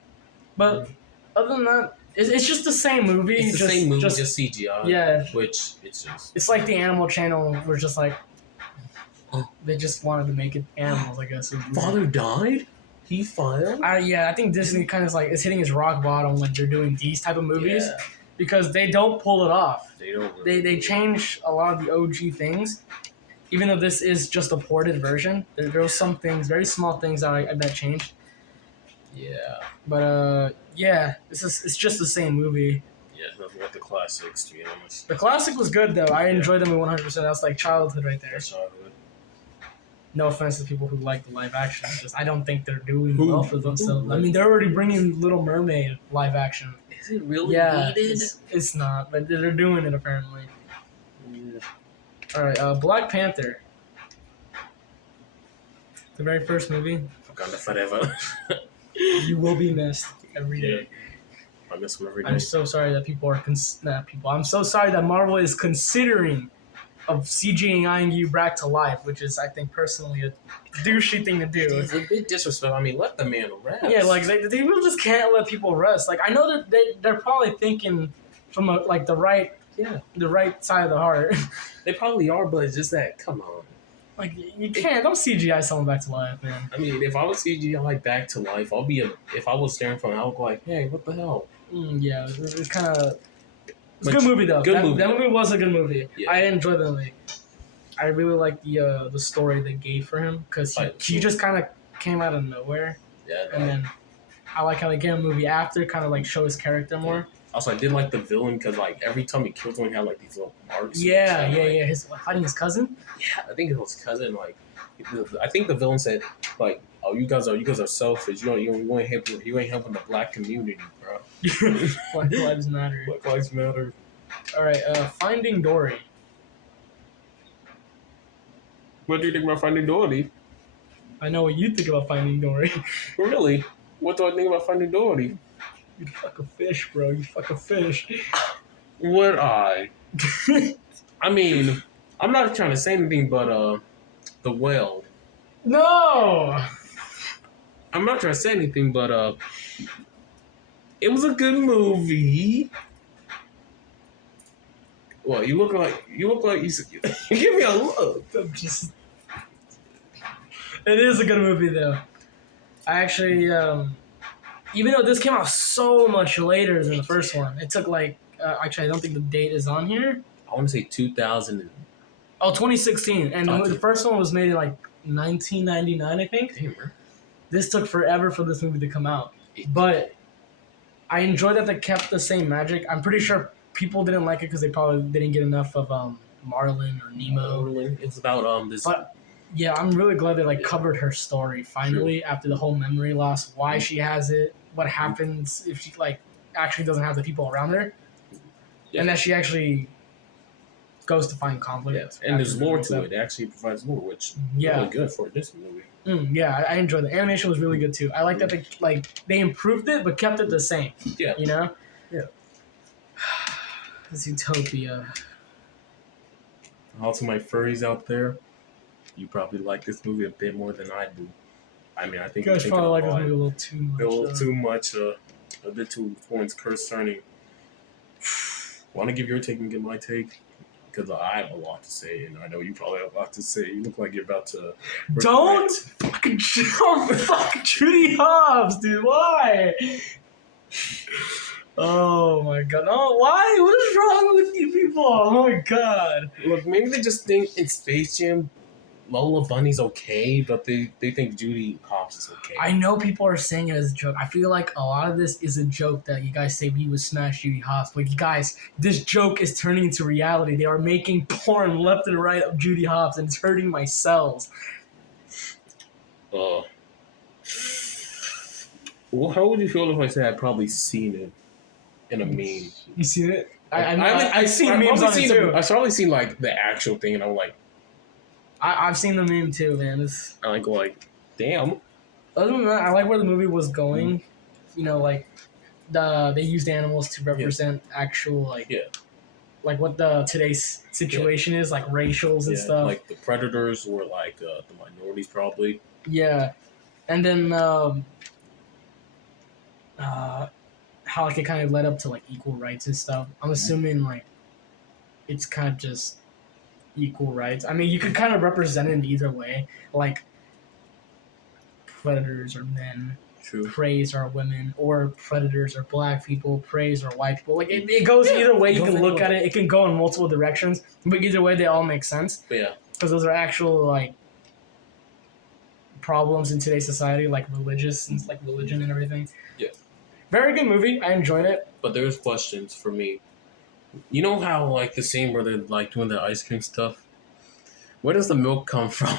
but other than that, it's just the same movie. It's the same movie, just CGI. Yeah. Which it's just... It's like the Animal Channel was just like... They just wanted to make it animals, I guess. Father died? He filed? I think Disney kind of like is hitting his rock bottom when they're doing these type of movies. Yeah. Because they don't pull it off. They don't. Really they change a lot of the OG things. Even though this is just a ported version, there were some things, very small things that I bet changed. Yeah. But it's just the same movie. Yeah, nothing like the classics, to be honest. The classic was good though. I enjoyed them 100%. That's like childhood right there. That's childhood. No offense to people who like the live action, just I don't think they're doing well for themselves. I mean, they're already bringing Little Mermaid live action. Is it really needed? It's not, but they're doing it apparently. Yeah. All right, Black Panther. The very first movie. Wakanda forever. You will be missed every day. I miss him every day. I'm so sorry that I'm so sorry that Marvel is considering of CGIing you back to life, which is, I think, personally a douchey thing to do. It's a bit disrespectful. I mean, let the man rest. Yeah, like they really just can't let people rest. Like I know that they're probably thinking from the right side of the heart. They probably are, but it's just that. Come on. Like you don't CGI someone back to life, man. I mean, if I was CGI back to life, if I was staring from, I would go like, hey, what the hell? Yeah, it's kind of. It's a good movie though. That movie was a good movie. Yeah. I enjoyed the movie. I really liked the story they gave for him because he just kind of came out of nowhere. Yeah. And then I like how they gave him a movie after, kind of like show his character more. Also, I did like the villain because like every time he killed someone, he had like these little marks. Yeah. Fighting his cousin. Yeah, I think it was his cousin. Like, I think the villain said like, "Oh, you guys are selfish. You ain't helping the black community, bro." Black lives matter. Black lives matter. All right, Finding Dory. What do you think about Finding Dory? I know what you think about Finding Dory. Really? What do I think about Finding Dory? You fuck a fish, bro. You fuck a fish. Would I? I mean, I'm not trying to say anything, but the whale. No. I'm not trying to say anything, but it was a good movie. Well, you look like you give me a look. It is a good movie though. I actually, even though this came out so much later than the first one, it took like actually I don't think the date is on here. I want to say 2000. 2016, and the first one was made in like 1999, I think. Damn. This took forever for this movie to come out, but I enjoyed that they kept the same magic. I'm pretty sure people didn't like it because they probably didn't get enough of Marlin or Nemo. It's about this. But yeah, I'm really glad they covered her story finally after the whole memory loss. Why she has it, what happens if she like actually doesn't have the people around her, Yeah. and that she actually goes to find conflict. Yes, and there's lore to it. It actually provides lore, which is really good for a Disney movie. Yeah, I enjoyed it. The animation was really good too. I like that they improved it but kept it the same. Yeah. You know? Yeah. It's Utopia. All to my furries out there, you probably like this movie a bit more than I do. I mean, I think You guys probably like this movie a little too much. A little too much, a bit too towards concerning. Want to give your take and get my take? Because I have a lot to say, and I know you probably have a lot to say. You look like you're about to... Don't fucking fuck Judy Hobbs, dude. Why? Oh my god. Oh, why? What is wrong with you people? Oh my god. Look, maybe they just think in Space Jam, Lola Bunny's okay, but they think Judy Hobbs is okay. I know people are saying it as a joke. I feel like a lot of this is a joke that you guys say we would smash Judy Hobbs. But you guys, this joke is turning into reality. They are making porn left and right of Judy Hobbs, and it's hurting my cells. Well, how would you feel if I said I'd probably seen it in a meme? You seen it? I've seen memes on it too. I've probably seen like the actual thing, and I'm like, I've seen the meme too, man. I go like, damn. Other than that, I like where the movie was going. You know, like they used animals to represent actual like what the today's situation is, like racials and stuff. Like the predators were like the minorities probably. Yeah, and then how like it kind of led up to like equal rights and stuff. I'm assuming like it's kind of just equal rights. I mean, you could kind of represent it in either way. Like predators are men, preys are women, or predators are black people, preys are white people. Like it goes either way. You can look at it. It can go in multiple directions, but either way, they all make sense. Yeah, because those are actual like problems in today's society, like religion and everything. Yeah, very good movie. I enjoyed it. But there's questions for me. You know how like the scene where they're like doing the ice cream stuff? Where does the milk come from?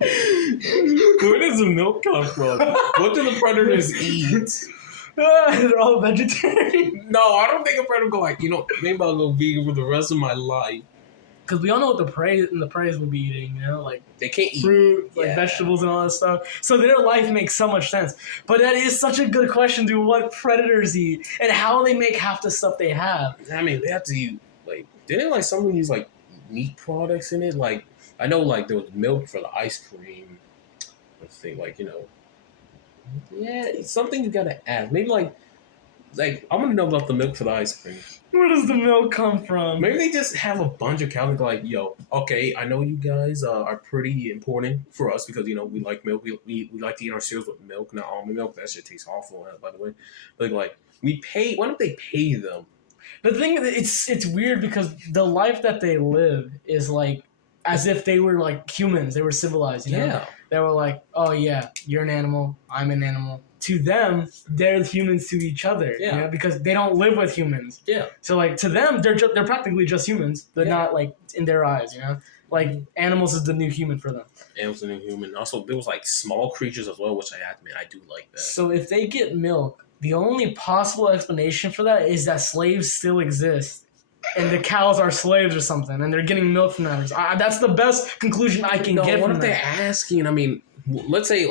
Where does the milk come from? What do the predators eat? They're all vegetarian. No, I don't think a predator go like, maybe I'll go vegan for the rest of my life. Because we all know what the preys will be eating, like they can't eat fruit, like vegetables and all that stuff. So their life makes so much sense. But that is such a good question, dude. What predators eat and how they make half the stuff they have. I mean, they have to eat didn't like someone use like meat products in it? Like I know like there was milk for the ice cream. Let's see, it's something you gotta add. Maybe like I want to know about the milk for the ice cream. Where does the milk come from? Maybe they just have a bunch of cows like, yo, okay, I know you guys are pretty important for us because, we like milk. We like to eat our cereals with milk, not almond milk. That shit tastes awful, by the way. But why don't they pay them? The thing is, it's weird because the life that they live is like as if they were like humans. They were civilized, Yeah. They were like, oh yeah, you're an animal, I'm an animal. To them, they're humans to each other, because they don't live with humans. Yeah. So like to them, they're practically just humans, but not like in their eyes, Like animals is the new human for them. Animals are the new human. Also, there was like small creatures as well, which I do like that. So if they get milk, the only possible explanation for that is that slaves still exist. And the cows are slaves or something, and they're getting milk from them. That's the best conclusion I can get from that. What if they're asking? I mean, let's say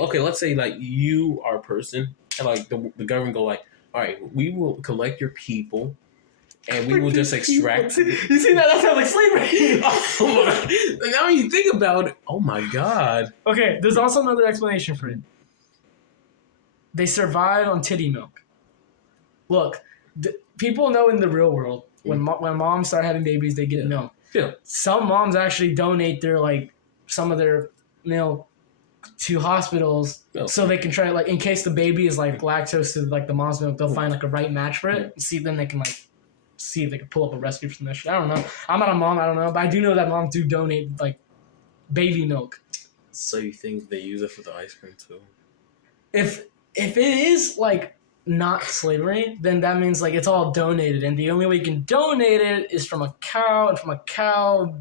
like you are a person, and like the government go like, all right, we will collect your people, and we will just extract. You see that? That sounds like slavery. Now you think about it. Oh my god. Okay, there's also another explanation for it. They survive on titty milk. Look, people know in the real world when moms start having babies, they get milk. Yeah. Some moms actually donate their some of their milk to hospitals so they can try in case the baby is lactose to the mom's milk, they'll find a right match for it. See, then they can see if they can pull up a recipe from this shit. I don't know. I'm not a mom. I don't know, but I do know that moms do donate baby milk. So you think they use it for the ice cream too? If it is not slavery, then that means it's all donated, and the only way you can donate it is from a cow, and from a cow,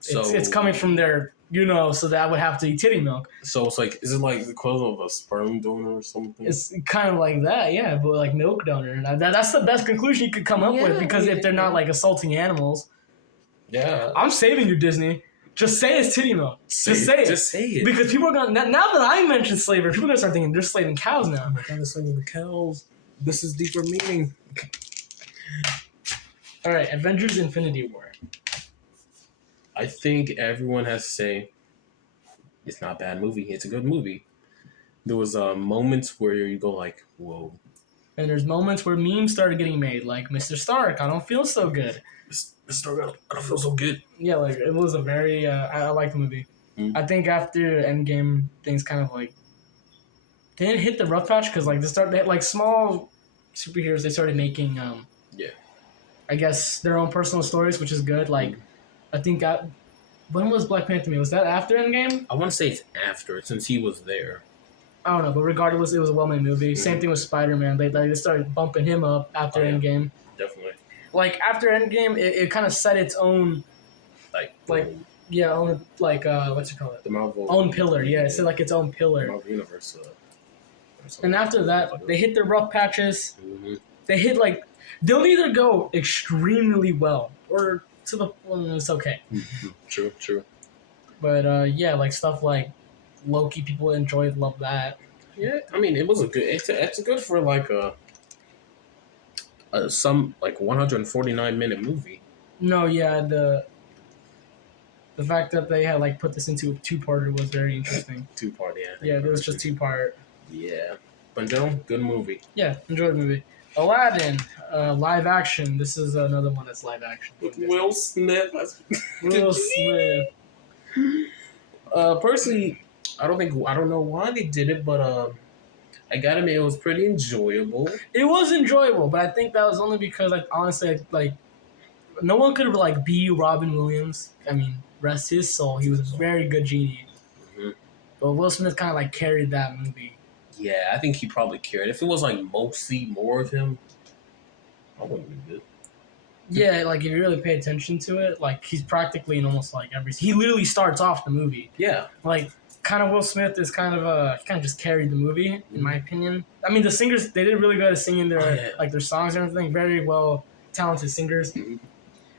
So it's coming from their you know, so that I would have to eat titty milk. So it's like, is it like the equivalent of a sperm donor or something? It's kind of like that, yeah, but like milk donor. And that's the best conclusion you could come up with, because if they're not like assaulting animals, I'm saving you, Disney. Just say it's titty milk. Just say it. Just say it. Because people are gonna, now that I mentioned slavery, people are gonna start thinking they're slaving cows now. Oh my god, they're slaving the cows. This is deeper meaning. All right, Avengers: Infinity War. I think everyone has to say it's not a bad movie. It's a good movie. There was moments where you go like, whoa. And there's moments where memes started getting made, like Mr. Stark, I don't feel so good. Mr. Stark, I don't feel so good. Yeah, like it was a very, I like the movie. Mm. I think after Endgame, things kind of like didn't hit the rough patch, because like they had, like small superheroes, they started making, I guess, their own personal stories, which is good. Like, I think when was Black Panther made? Was that after Endgame? I want to say it's after, since he was there. I don't know, but regardless, it was a well-made movie. Same thing with Spider-Man. They started bumping him up after Endgame. Definitely. Like, after Endgame, it kind of set its own, what's it called? The Marvel. Own pillar, yeah. It said like its own pillar. Marvel Universe. And after that, they hit their rough patches. Mm-hmm. They hit like, they'll either go extremely well or to the, it's okay. True. But yeah, like stuff like Loki, people enjoyed, love that. Yeah, I mean, it was a good. It's good for like some like 149-minute movie. No, yeah, the fact that they had like put this into a two-parter was very interesting. Two-part, yeah. Yeah, it was just two-part. Yeah, but in general, good movie. Yeah, enjoyed the movie. Aladdin, live action. This is another one that's live action. With Will Smith. Will Smith. Personally, I don't know why they did it, but I gotta admit, it was pretty enjoyable. It was enjoyable, but I think that was only because, like, honestly, like, no one could like be Robin Williams. I mean, rest his soul. He was a very good genie. Mm-hmm. But Will Smith kind of like carried that movie. Yeah, I think he probably carried. If it was like mostly more of him, I wouldn't be good. Yeah, like if you really pay attention to it, like he's practically in almost like every. He literally starts off the movie. Yeah. Like, kind of Will Smith is kind of just carried the movie, in my opinion. I mean, the singers, they did really good at singing their like their songs and everything. Very well talented singers. Mm-hmm.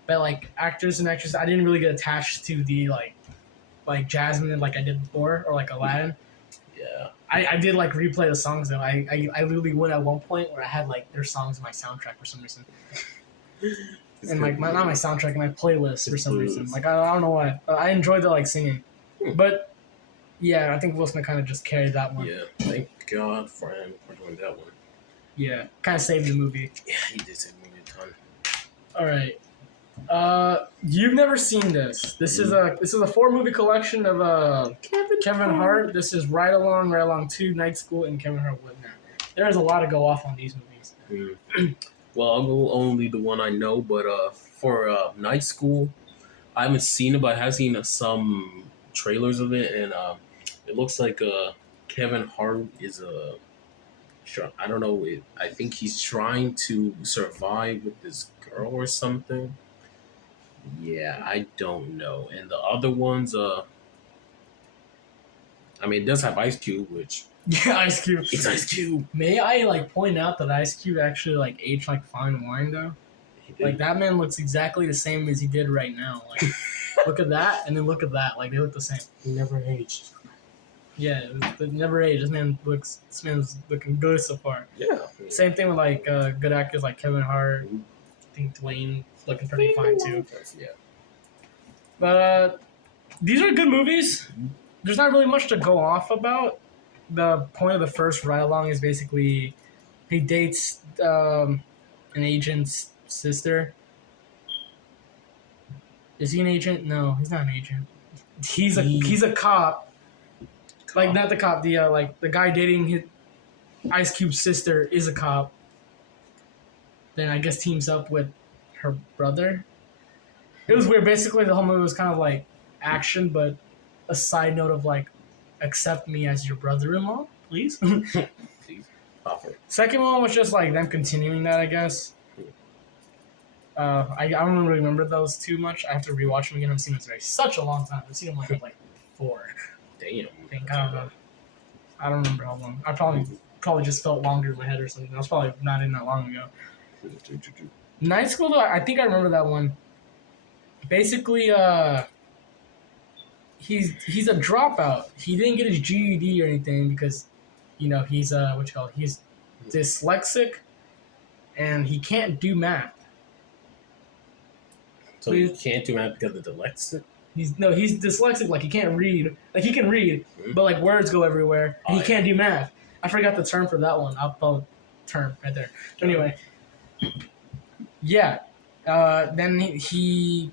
But like actors and actresses, I didn't really get attached to the like Jasmine like I did before, or like Aladdin. Yeah. I did like replay the songs though. I literally went at one point where I had like their songs in my soundtrack for some reason. And like not my soundtrack, my playlist for some reason. Like I don't know why. I enjoyed the like singing, but yeah, I think Will Smith kind of just carried that one. Yeah, thank God for him for doing that one. Yeah, kind of saved the movie. Yeah, he did save the movie a ton. All right, you've never seen this. This is a 4-movie collection of Kevin Hart. This is Ride Along 2, Night School, and Kevin Hart Whatnot. There is a lot to go off on these movies. Well, I'll go only the one I know, but for Night School, I haven't seen it, but I have seen some trailers of it, and it looks like Kevin Hart is I don't know, I think he's trying to survive with this girl or something. Yeah, I don't know. And the other ones, I mean, it does have Ice Cube, which... Yeah, Ice Cube. It's Ice Cube. May I like point out that Ice Cube actually like aged like fine wine though? Like that man looks exactly the same as he did right now. Like look at that and then look at that. Like they look the same. He never aged. Yeah, it never aged. This man's looking good so far. Yeah. Same thing with like good actors like Kevin Hart. I think Dwayne looking pretty fine too. Yeah. But these are good movies. There's not really much to go off about. The point of the first ride along is basically he dates an agent's sister. Is he an agent? No, he's not an agent. He's a cop. Like not the cop. The guy dating his Ice Cube's sister is a cop. Then I guess teams up with her brother. It was weird. Basically, the whole movie was kind of like action, but a side note of like, accept me as your brother-in-law, please. Please. Offer. Second one was just like them continuing that, I guess. I don't really remember those too much. I have to rewatch them again. I've seen them for such a long time. I've seen them like 4. Damn. I think I don't know. I don't remember how long. I probably just felt longer in my head or something. I was probably not in that long ago. Night School though, I think I remember that one. Basically, he's a dropout. He didn't get his GED or anything because, he's he's dyslexic, and he can't do math. So you can't do math because of the dyslexic? He's dyslexic. Like he can't read. Like he can read, but like words go everywhere. And he can't do math. I forgot the term for that one. I'll term right there. Anyway, yeah. Then he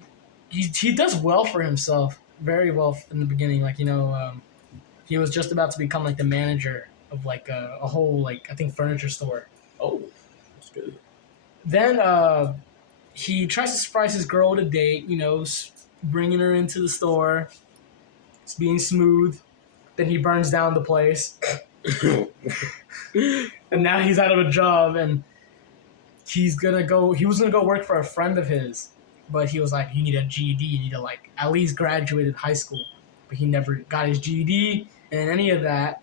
does well for himself, very well in the beginning. Like he was just about to become like the manager of like a whole like I think furniture store. Oh, that's good. Then he tries to surprise his girl with a date. Bringing her into the store. It's being smooth. Then he burns down the place. And now he's out of a job, and he was gonna go work for a friend of his, but he was like, you need a GED, you need to like at least graduate high school. But he never got his GED and any of that.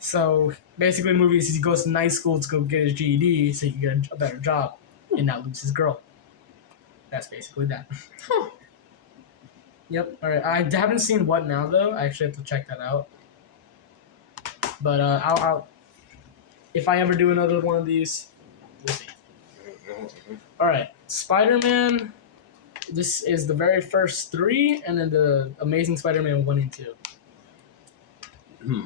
So basically the movie is he goes to night school to go get his GED so he can get a better job and not lose his girl. That's basically that. Huh. Yep. All right. I haven't seen What Now though. I actually have to check that out. But I'll if I ever do another one of these, we'll see. All right, Spider-Man. This is the very first 3, and then the Amazing Spider-Man 1 and 2.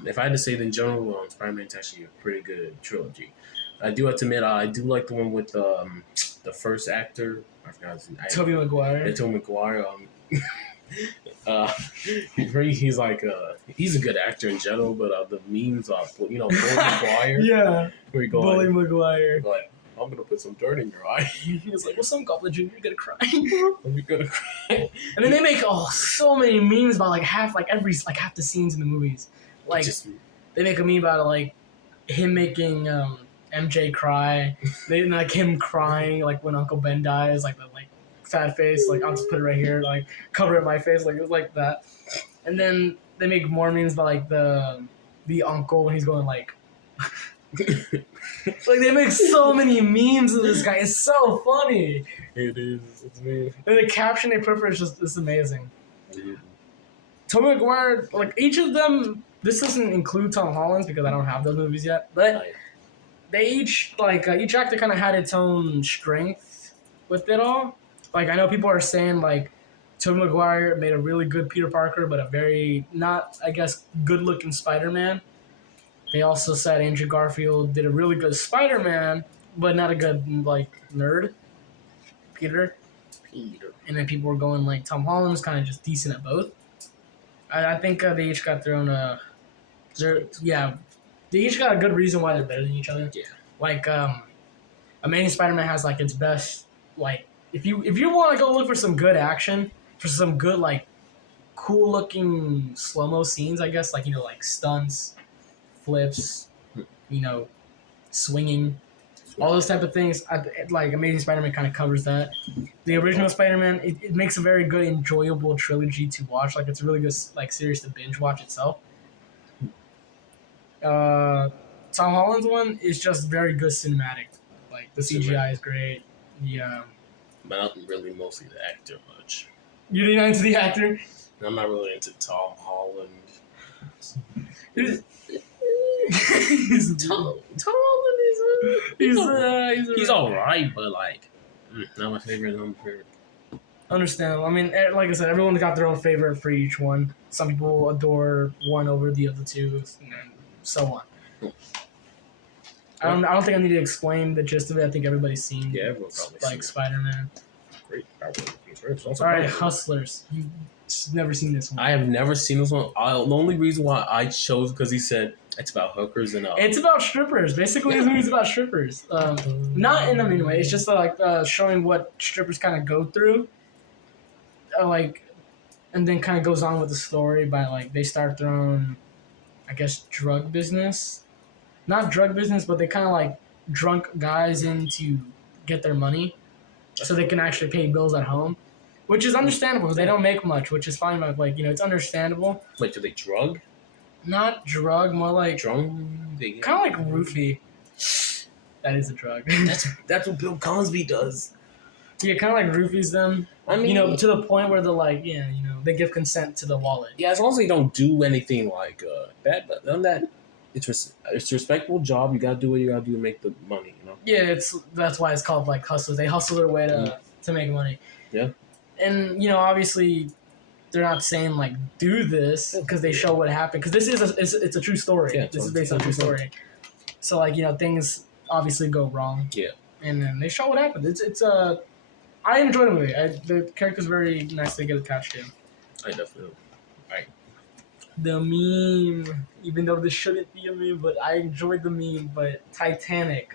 If I had to say it in general, Spider-Man's actually a pretty good trilogy. I do have to admit, I do like the one with the first actor. I forgot his name. Tobey Maguire. Yeah, Tobey Maguire. He's like he's a good actor in general, but the memes of Bully Maguire. Yeah. Where you go Bully Maguire. Like, I'm gonna put some dirt in your eye. He was like, "What's up, Goblin Jr.? You're gonna cry." You're gonna cry. And then they make so many memes about like half the scenes in the movies. Like they make a meme about like him making MJ cry. They like him crying like when Uncle Ben dies, like the sad face. Like I'll just put it right here, like cover it my face, like it was like that. And then they make more memes about like the uncle when he's going like. Like they make so many memes of this guy. It's so funny. It is. It's me. And the caption they put for it's amazing. Tobey Maguire, like each of them. This doesn't include Tom Holland's because I don't have those movies yet. But they each each actor kind of had its own strength with it all. Like I know people are saying like Tobey Maguire made a really good Peter Parker, but a very not good looking Spider-Man. They also said Andrew Garfield did a really good Spider-Man, but not a good nerd. Peter. And then people were going like Tom Holland's kind of just decent at both. I think they each got their own. They each got a good reason why they're better than each other. Yeah. Like Amazing Spider-Man has like its best if you want to go look for some good action, for some good cool looking slow-mo scenes, I guess like stunts. Flips, swinging, all those type of things. Amazing Spider-Man kind of covers that. The original Spider-Man, it makes a very good, enjoyable trilogy to watch. Like it's a really good series to binge watch itself. Tom Holland's one is just very good cinematic. Like the CGI is great. Yeah. But I'm not really mostly the actor much. You're not into the actor? I'm not really into Tom Holland. Tom Holland he's alright, but not my favorite. Not my favorite. Understandable. I mean, like I said, everyone's got their own favorite for each one. Some people adore one over the other two, and so on. I don't think I need to explain the gist of it. I think everybody's seen. Yeah, everyone's probably seen Spider-Man. Great. All right, Hustlers. You've never seen this one. I have never seen this one. The only reason why I chose because he said it's about hookers and it's about strippers. Basically, this movie's about strippers. Not in a mean way. It's just showing what strippers kind of go through. And then kind of goes on with the story by they start their own, I guess, drug business. Not drug business, but they kind of drunk guys in to get their money, so they can actually pay bills at home. which is understandable because they don't make much, which is fine. But like it's understandable. Wait, do they drug? Not drug, more like Drug? kind of like roofie. That is a drug. That's what Bill Cosby does. Yeah, kind of like roofies them. I mean, to the point where they're like, they give consent to the wallet. yeah, as long as they don't do anything like bad, but on that, it's a respectable job. You gotta do what you gotta do to make the money. Yeah, that's why it's called like hustlers. They hustle their way to make money. Yeah. And obviously, they're not saying like do this because they show what happened. Because this it's a true story. Yeah, this is based on a true story. So like things obviously go wrong. Yeah. And then they show what happened. I enjoyed the movie. The character's very nice to get attached to. I definitely. Right. The meme, even though this shouldn't be a meme, but I enjoyed the meme. But Titanic,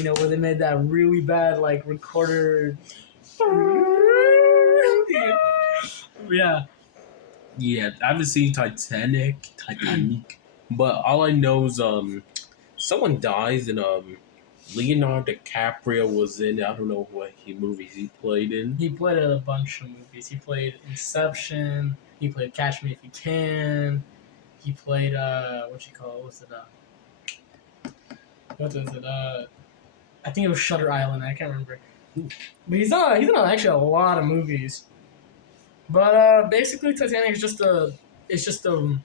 where they made that really bad like recorder. Yeah. Yeah, I haven't seen Titanic, but all I know is someone dies and Leonardo DiCaprio was in. I don't know what movies he played in. He played in a bunch of movies. He played Inception. He played Catch Me If You Can. He played what you call it? What is it? I think it was Shutter Island. I can't remember. But he's in actually a lot of movies. But basically, Titanic is just a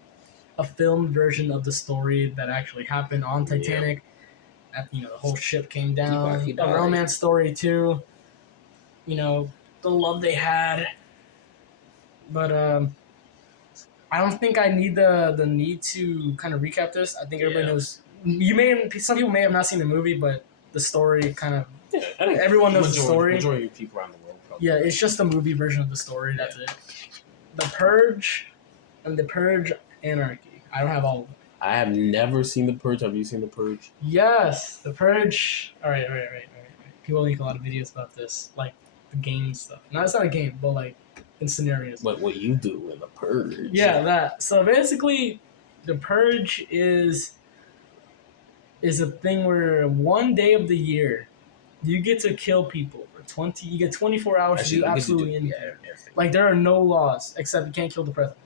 filmed version of the story that actually happened on Titanic. The whole ship came down. A romance story too. The love they had. But I don't think I need the need to kind of recap this. I think everybody knows. Some people may have not seen the movie, but the story kind of. Yeah, everyone knows the story. Majority of people around the world. Probably. Yeah, it's just a movie version of the story. That's it. The Purge and The Purge Anarchy. I don't have all of them. I have never seen The Purge. Have you seen The Purge? Yes, The Purge. All right. People make a lot of videos about this, like the game stuff. No, it's not a game, but like in scenarios. What you do in The Purge? Yeah, that. So basically, The Purge is a thing where one day of the year, you get to kill people for 20. You get 24 hours to do absolutely anything. Like there are no laws except you can't kill the president.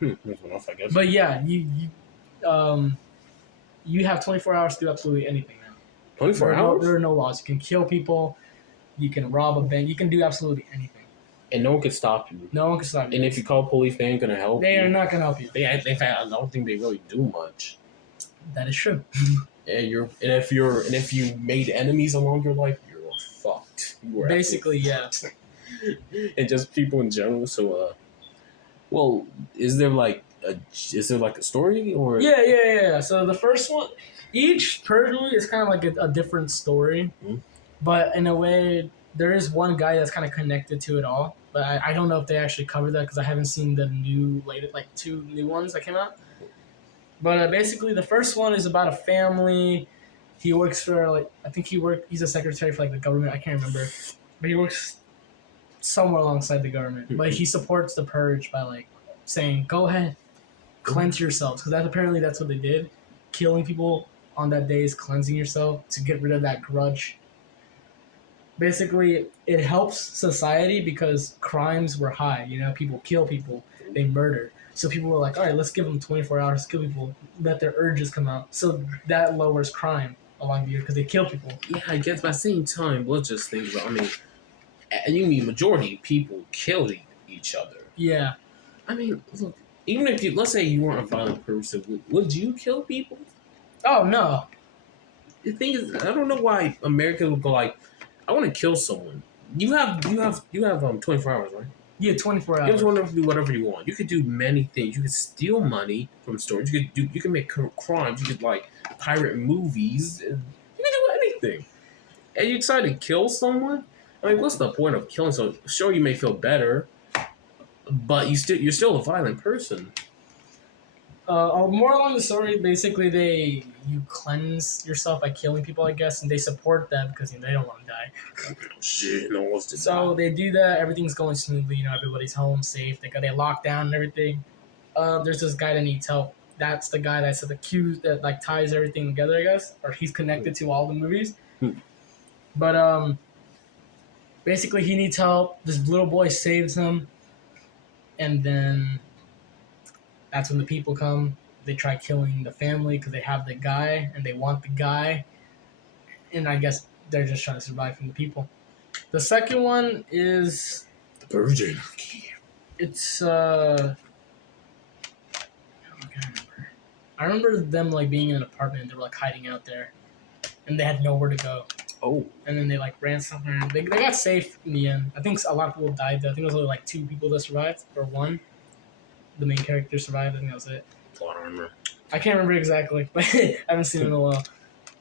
There's one else, I guess. But yeah, you have 24 hours to do absolutely anything now. 24 hours? There are no laws. You can kill people. You can rob a bank. You can do absolutely anything. And no one can stop you. No one can stop you. And if you call police, they ain't gonna help you. They are not gonna help you. In fact, I don't think they really do much. That is true. And if you made enemies along your life, you're fucked. Basically, yeah. And just people in general. So, well, is there like a story or? Yeah. So the first one, each Purge movie is kind of like a different story, but in a way, there is one guy that's kind of connected to it all. But I don't know if they actually covered that because I haven't seen the latest, like 2 new ones that came out. But basically, the first one is about a family. He works for he's a secretary for like the government. I can't remember, but he works somewhere alongside the government. But he supports the Purge by like saying, "Go ahead, cleanse yourselves," because that's what they did. Killing people on that day is cleansing yourself to get rid of that grudge. Basically, it helps society because crimes were high. People kill people, they murder. So people were like, all right, let's give them 24 hours to kill people, let their urges come out. So that lowers crime along the year because they kill people. Yeah, I guess by the same time, let's just think about, majority of people killed each other. Yeah. I mean, look, even if let's say you weren't a violent person, would you kill people? Oh, no. The thing is, I don't know why America would go like, I want to kill someone. You have 24 hours, right? Yeah, 24 hours. You just do whatever you want. You could do many things. You could steal money from stores. You could make crimes. You could like pirate movies. You could do anything. And you decide to kill someone. I mean, what's the point of killing someone? Sure, you may feel better, but you're still a violent person. More along the story, basically, you cleanse yourself by killing people, I guess, and they support that because they don't want to die. Shit, no one's to die. So they do that. Everything's going smoothly. Everybody's home, safe. They lock down and everything. There's this guy that needs help. That's the guy that's accused that like ties everything together, I guess, or he's connected to all the movies. But Basically, he needs help. This little boy saves him, and then that's when the people come. They try killing the family because they have the guy and they want the guy, and I guess they're just trying to survive from the people. The second one is The Virgin. it's I remember them like being in an apartment and they were like hiding out there, and they had nowhere to go. Oh, And then they like ran somewhere. They got safe in the end. I think a lot of people died though. I think it was only like 2 people that survived, or 1. The main character survived. I think that was it. I don't remember. I can't remember exactly, but I haven't seen it in a while.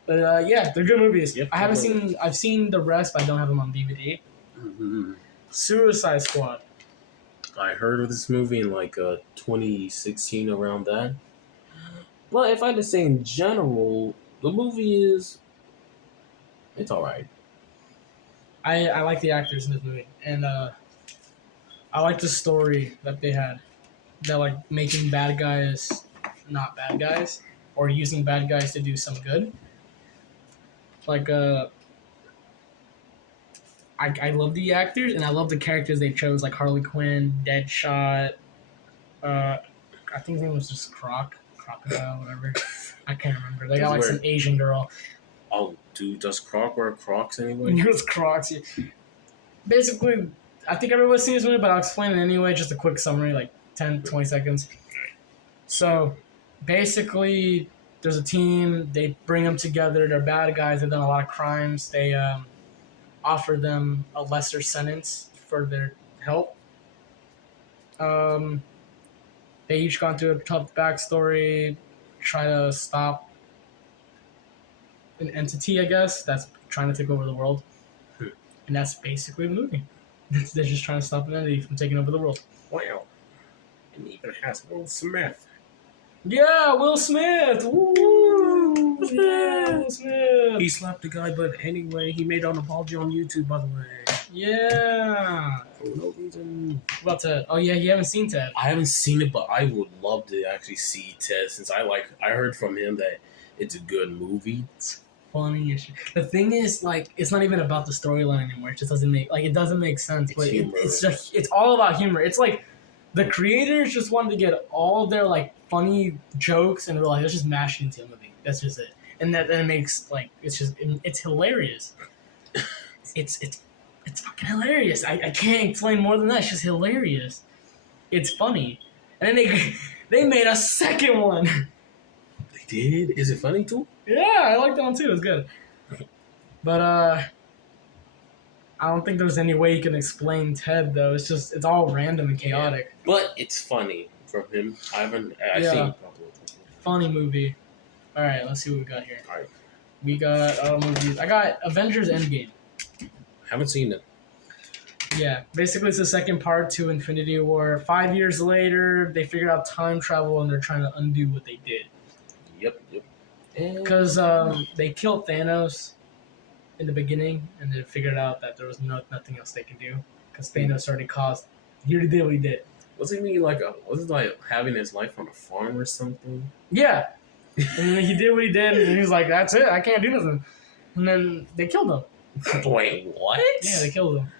But yeah, they're good movies. Yep, I haven't seen. I've seen the rest, but I don't have them on DVD. Mm-hmm. Suicide Squad. I heard of this movie in like 2016, around that. But if I had to say in general, the movie is, it's all right. I like the actors in this movie, and I like the story that they had. They're like making bad guys not bad guys, or using bad guys to do some good. Like I love the actors and I love the characters they chose, like Harley Quinn, Deadshot. I think his name was just Crocodile, whatever. I can't remember. They got like some Asian girl. Oh, dude, does Croc wear Crocs anyway? It was Crocs. Basically, I think everybody's seen this movie, but I'll explain it anyway. Just a quick summary, like 10, 20 seconds. So, basically, there's a team. They bring them together. They're bad guys. They've done a lot of crimes. They offer them a lesser sentence for their help. They each gone through a tough backstory, try to stop an entity, I guess, that's trying to take over the world. And that's basically the movie. They're just trying to stop an entity from taking over the world. Wow. And even has Will Smith. Yeah, Will Smith! Woo! Yeah, Will Smith! He slapped the guy, but anyway, he made an apology on YouTube, by the way. Yeah. For no reason. What about Ted? Oh yeah, you haven't seen Ted. I haven't seen it, but I would love to actually see Ted, since I heard from him that it's a good movie. It's funny as shit. The thing is, like, it's not even about the storyline anymore. It just doesn't make sense. But it's all about humor. It's like the creators just wanted to get all their like funny jokes and they're like, let's just mash it into a movie. That's just it. And then it makes like it's hilarious. It's fucking hilarious. I can't explain more than that. It's just hilarious. It's funny. And then they made a second one. They did? Is it funny too? Yeah, I like that one too. It's good. But I don't think there's any way you can explain Ted though. It's all random and chaotic. Yeah. But it's funny from him. I've seen a couple of them. Funny movie. All right, let's see what we got here. All right. We got movies. I got Avengers Endgame. Haven't seen it. Yeah, basically it's the second part to Infinity War. 5 years later, they figured out time travel and they're trying to undo what they did. Yep. Because they killed Thanos in the beginning, and they figured out that there was nothing else they could do. Because Thanos already he already did what he did. Was it like having his life on a farm or something? Yeah. And then he did what he did, and he was like, that's it, I can't do nothing. And then they killed him. Wait, what? Yeah, they killed him.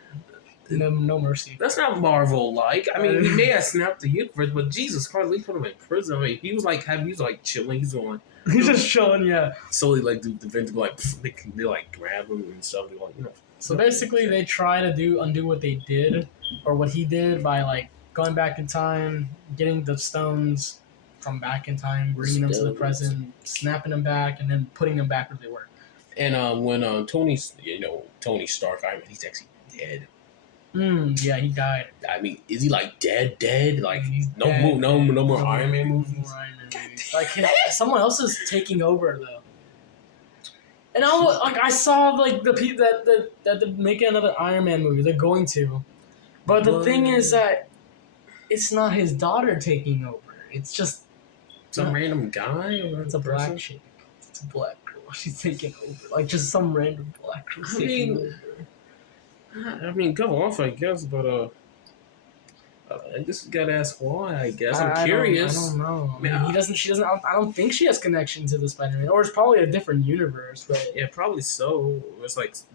No mercy. That's not Marvel-like. I mean, he may have snapped the universe, but Jesus Christ, they put him in prison. I mean, he was like chilling. He's going. He's just chilling, yeah. So they like the Avengers like they like grab him and stuff. They like So basically, they try to undo what they did, or what he did, by like going back in time, getting the stones from back in time, bringing them to the present, snapping them back, and then putting them back where they were. And when Tony Stark, he's actually dead. Yeah, he died. I mean, is he like dead? Like He's no dead, more Iron Man movies. Like someone else is taking over though. And I saw like the people that they're making another Iron Man movie. They're going to, but the thing is that it's not his daughter taking over. It's just some random guy. Or it's a black chick. It's a black girl. She's taking over. Like just some random black girl taking over. I mean, go off, I guess, but I just gotta ask why. I guess I'm curious. I don't know. I mean, he doesn't. She doesn't. I don't think she has connection to the Spider-Man, or it's probably a different universe. But yeah, probably so. It's like what's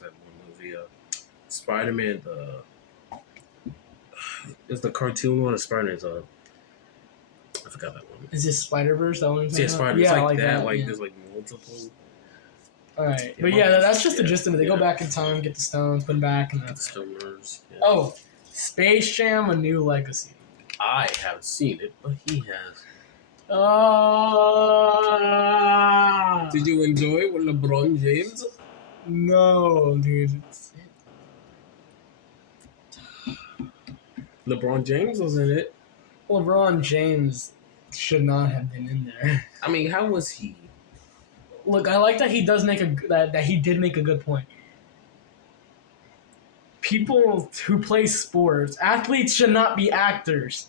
that one movie? Spider-Man. It's the cartoon one of Spider-Man's. I forgot that one. Is this Spider-Verse? That one? Yeah, Spider. It's Yeah, like that. Like yeah. there's like multiple. All right, Yeah, but yeah, that's just the yeah, gist of it. They go yeah. back in time, get the stones, put them back, and The that's it. Stoners. Yeah. Oh, Space Jam: A New Legacy. I haven't seen it, but he has. Did you enjoy it with LeBron James? No, dude. LeBron James was in it. LeBron James should not have been in there. I mean, how was he? Look, I like that he does make that he did make a good point. People who play sports, athletes should not be actors.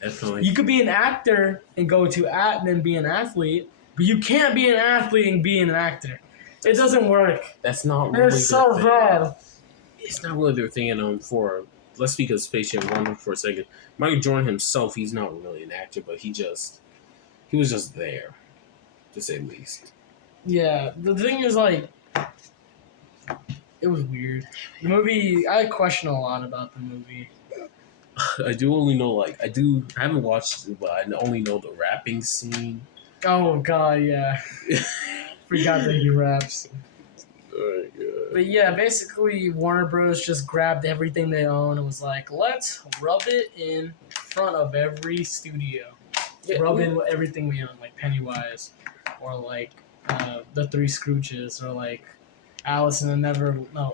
Definitely. You could be an actor and go to and then be an athlete, but you can't be an athlete and be an actor. It doesn't work. That's not really It's so bad. It's not really their thing. For let's speak of Space Jam 1 for a second. Michael Jordan himself, he's not really an actor, but he was just there, to say the least. Yeah, the thing is, like, it was weird. The movie, I question a lot about the movie. I haven't watched it, but I only know the rapping scene. Oh god, yeah. Forgot that he raps. Oh my god. But yeah, basically Warner Bros. Just grabbed everything they own and was like, let's rub it in front of every studio. Yeah, Rub in everything we own, like Pennywise, or like the Three Scrooges, or like Alice in the Neverland, I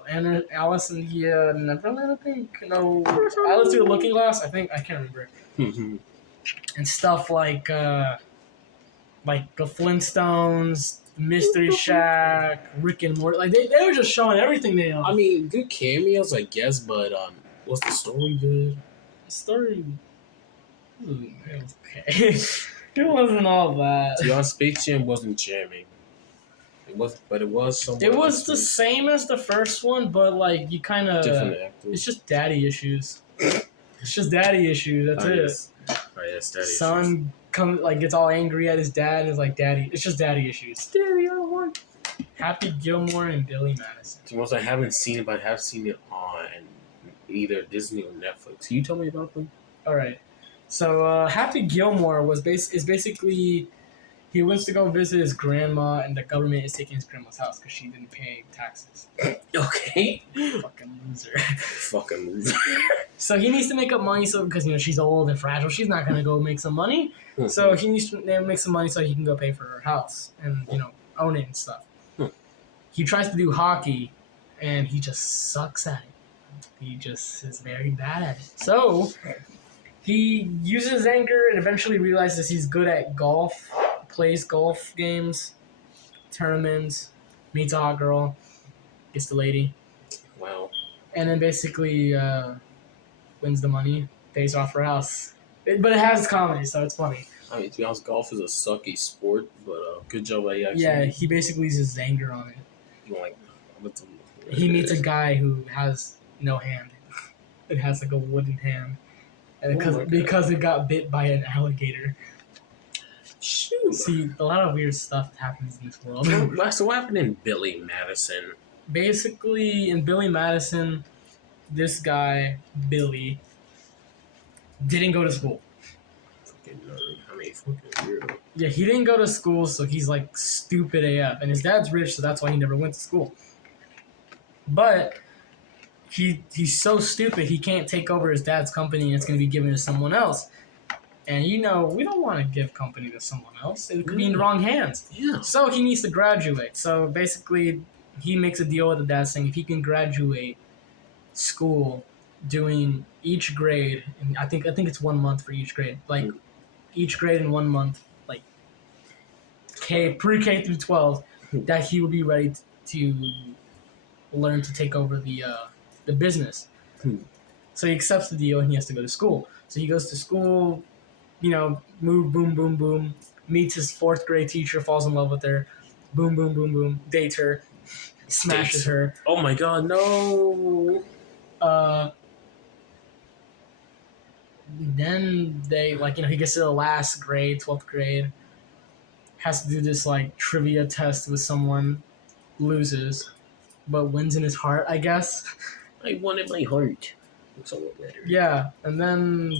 think. No, Alice Through the Looking Glass, I think. I can't remember. And stuff like the Flintstones, Mystery Shack, Rick and Morty. Like, they were just showing everything they own. I mean, good cameos, I guess, but was the story good? The story, it was okay. It wasn't all that. To be honest, Space Jam wasn't jamming. It was somewhat. It was the same as the first one, but like you kind of. Different actors. It's just daddy issues. It's just daddy issues. That's it. Yes. Oh, yes, daddy issues. Son gets all angry at his dad and is like, "Daddy." It's just daddy issues. Daddy, I want. Happy Gilmore and Billy Madison. To be honest, I haven't seen it, but I have seen it on either Disney or Netflix. Can you tell me about them? All right. So Happy Gilmore is basically he wants to go visit his grandma, and the government is taking his grandma's house because she didn't pay taxes. Okay. Fucking loser. Fucking loser. So he needs to make up money, because she's old and fragile. She's not gonna go make some money. So he needs to make some money so he can go pay for her house and own it and stuff. He tries to do hockey, and he just sucks at it. He just is very bad at it. So he uses anger and eventually realizes he's good at golf. Plays golf games, tournaments, meets a hot girl, gets the lady. Wow. And then basically wins the money, pays off her house. But it has comedy, so it's funny. I mean, to be honest, golf is a sucky sport, but good job that he actually. Yeah, he basically uses anger on it. He meets a guy who has no hand. It has like a wooden hand, and because it got bit by an alligator. Shoot. See, a lot of weird stuff happens in this world. So what happened in Billy Madison? Basically, in Billy Madison, this guy, Billy, didn't go to school. Fucking nerd. I mean, fucking weirdo. Yeah, he didn't go to school, so he's like stupid AF. And his dad's rich, so that's why he never went to school. But he's so stupid, he can't take over his dad's company and it's going to be given to someone else. And we don't want to give company to someone else. It could be in the wrong hands. Yeah. So he needs to graduate. So basically, he makes a deal with the dad saying if he can graduate school doing each grade, and I think it's 1 month for each grade. Like each grade in 1 month, like pre-K through 12, that he will be ready to learn to take over the business. So he accepts the deal and he has to go to school. So he goes to school, move, boom, boom, boom, meets his 4th grade teacher, falls in love with her, boom, boom, boom, boom, dates her, smashes her. Oh my god, no. Then they, he gets to the last grade, 12th grade, has to do this, trivia test with someone, loses. but wins in his heart, I guess. I wanted my heart. Looks a little better. Yeah, and then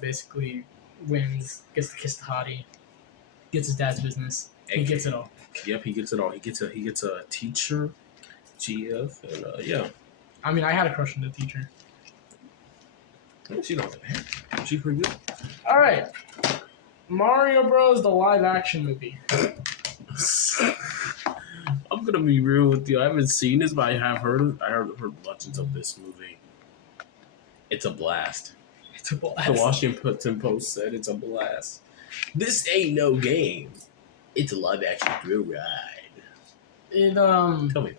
basically wins, gets to kiss the hottie, gets his dad's business. He gets it all. Yep, he gets it all. He gets a teacher, GF, and yeah. I mean, I had a crush on the teacher. She's not bad. She's pretty good. All right, Mario Bros. The live action movie. I'm gonna be real with you. I haven't seen this, but I have heard much of this movie. It's a blast. It's a blast. The Washington Post said it's a blast. This ain't no game. It's a live action thrill ride. It Tell me about it.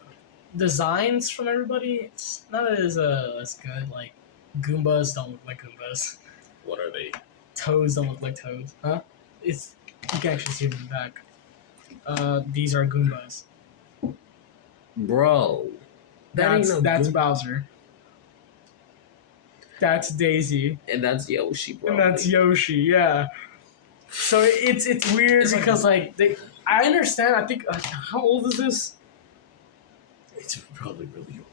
Designs from everybody. It's not as good. Like Goombas don't look like Goombas. What are they? Toads don't look like toads. Huh? It's you can actually see them in the back. These are Goombas. Bro. That's Bowser. That's Daisy. And that's Yoshi, bro. And that's Yoshi, yeah. So it's weird because I understand. I think how old is this? It's probably really old.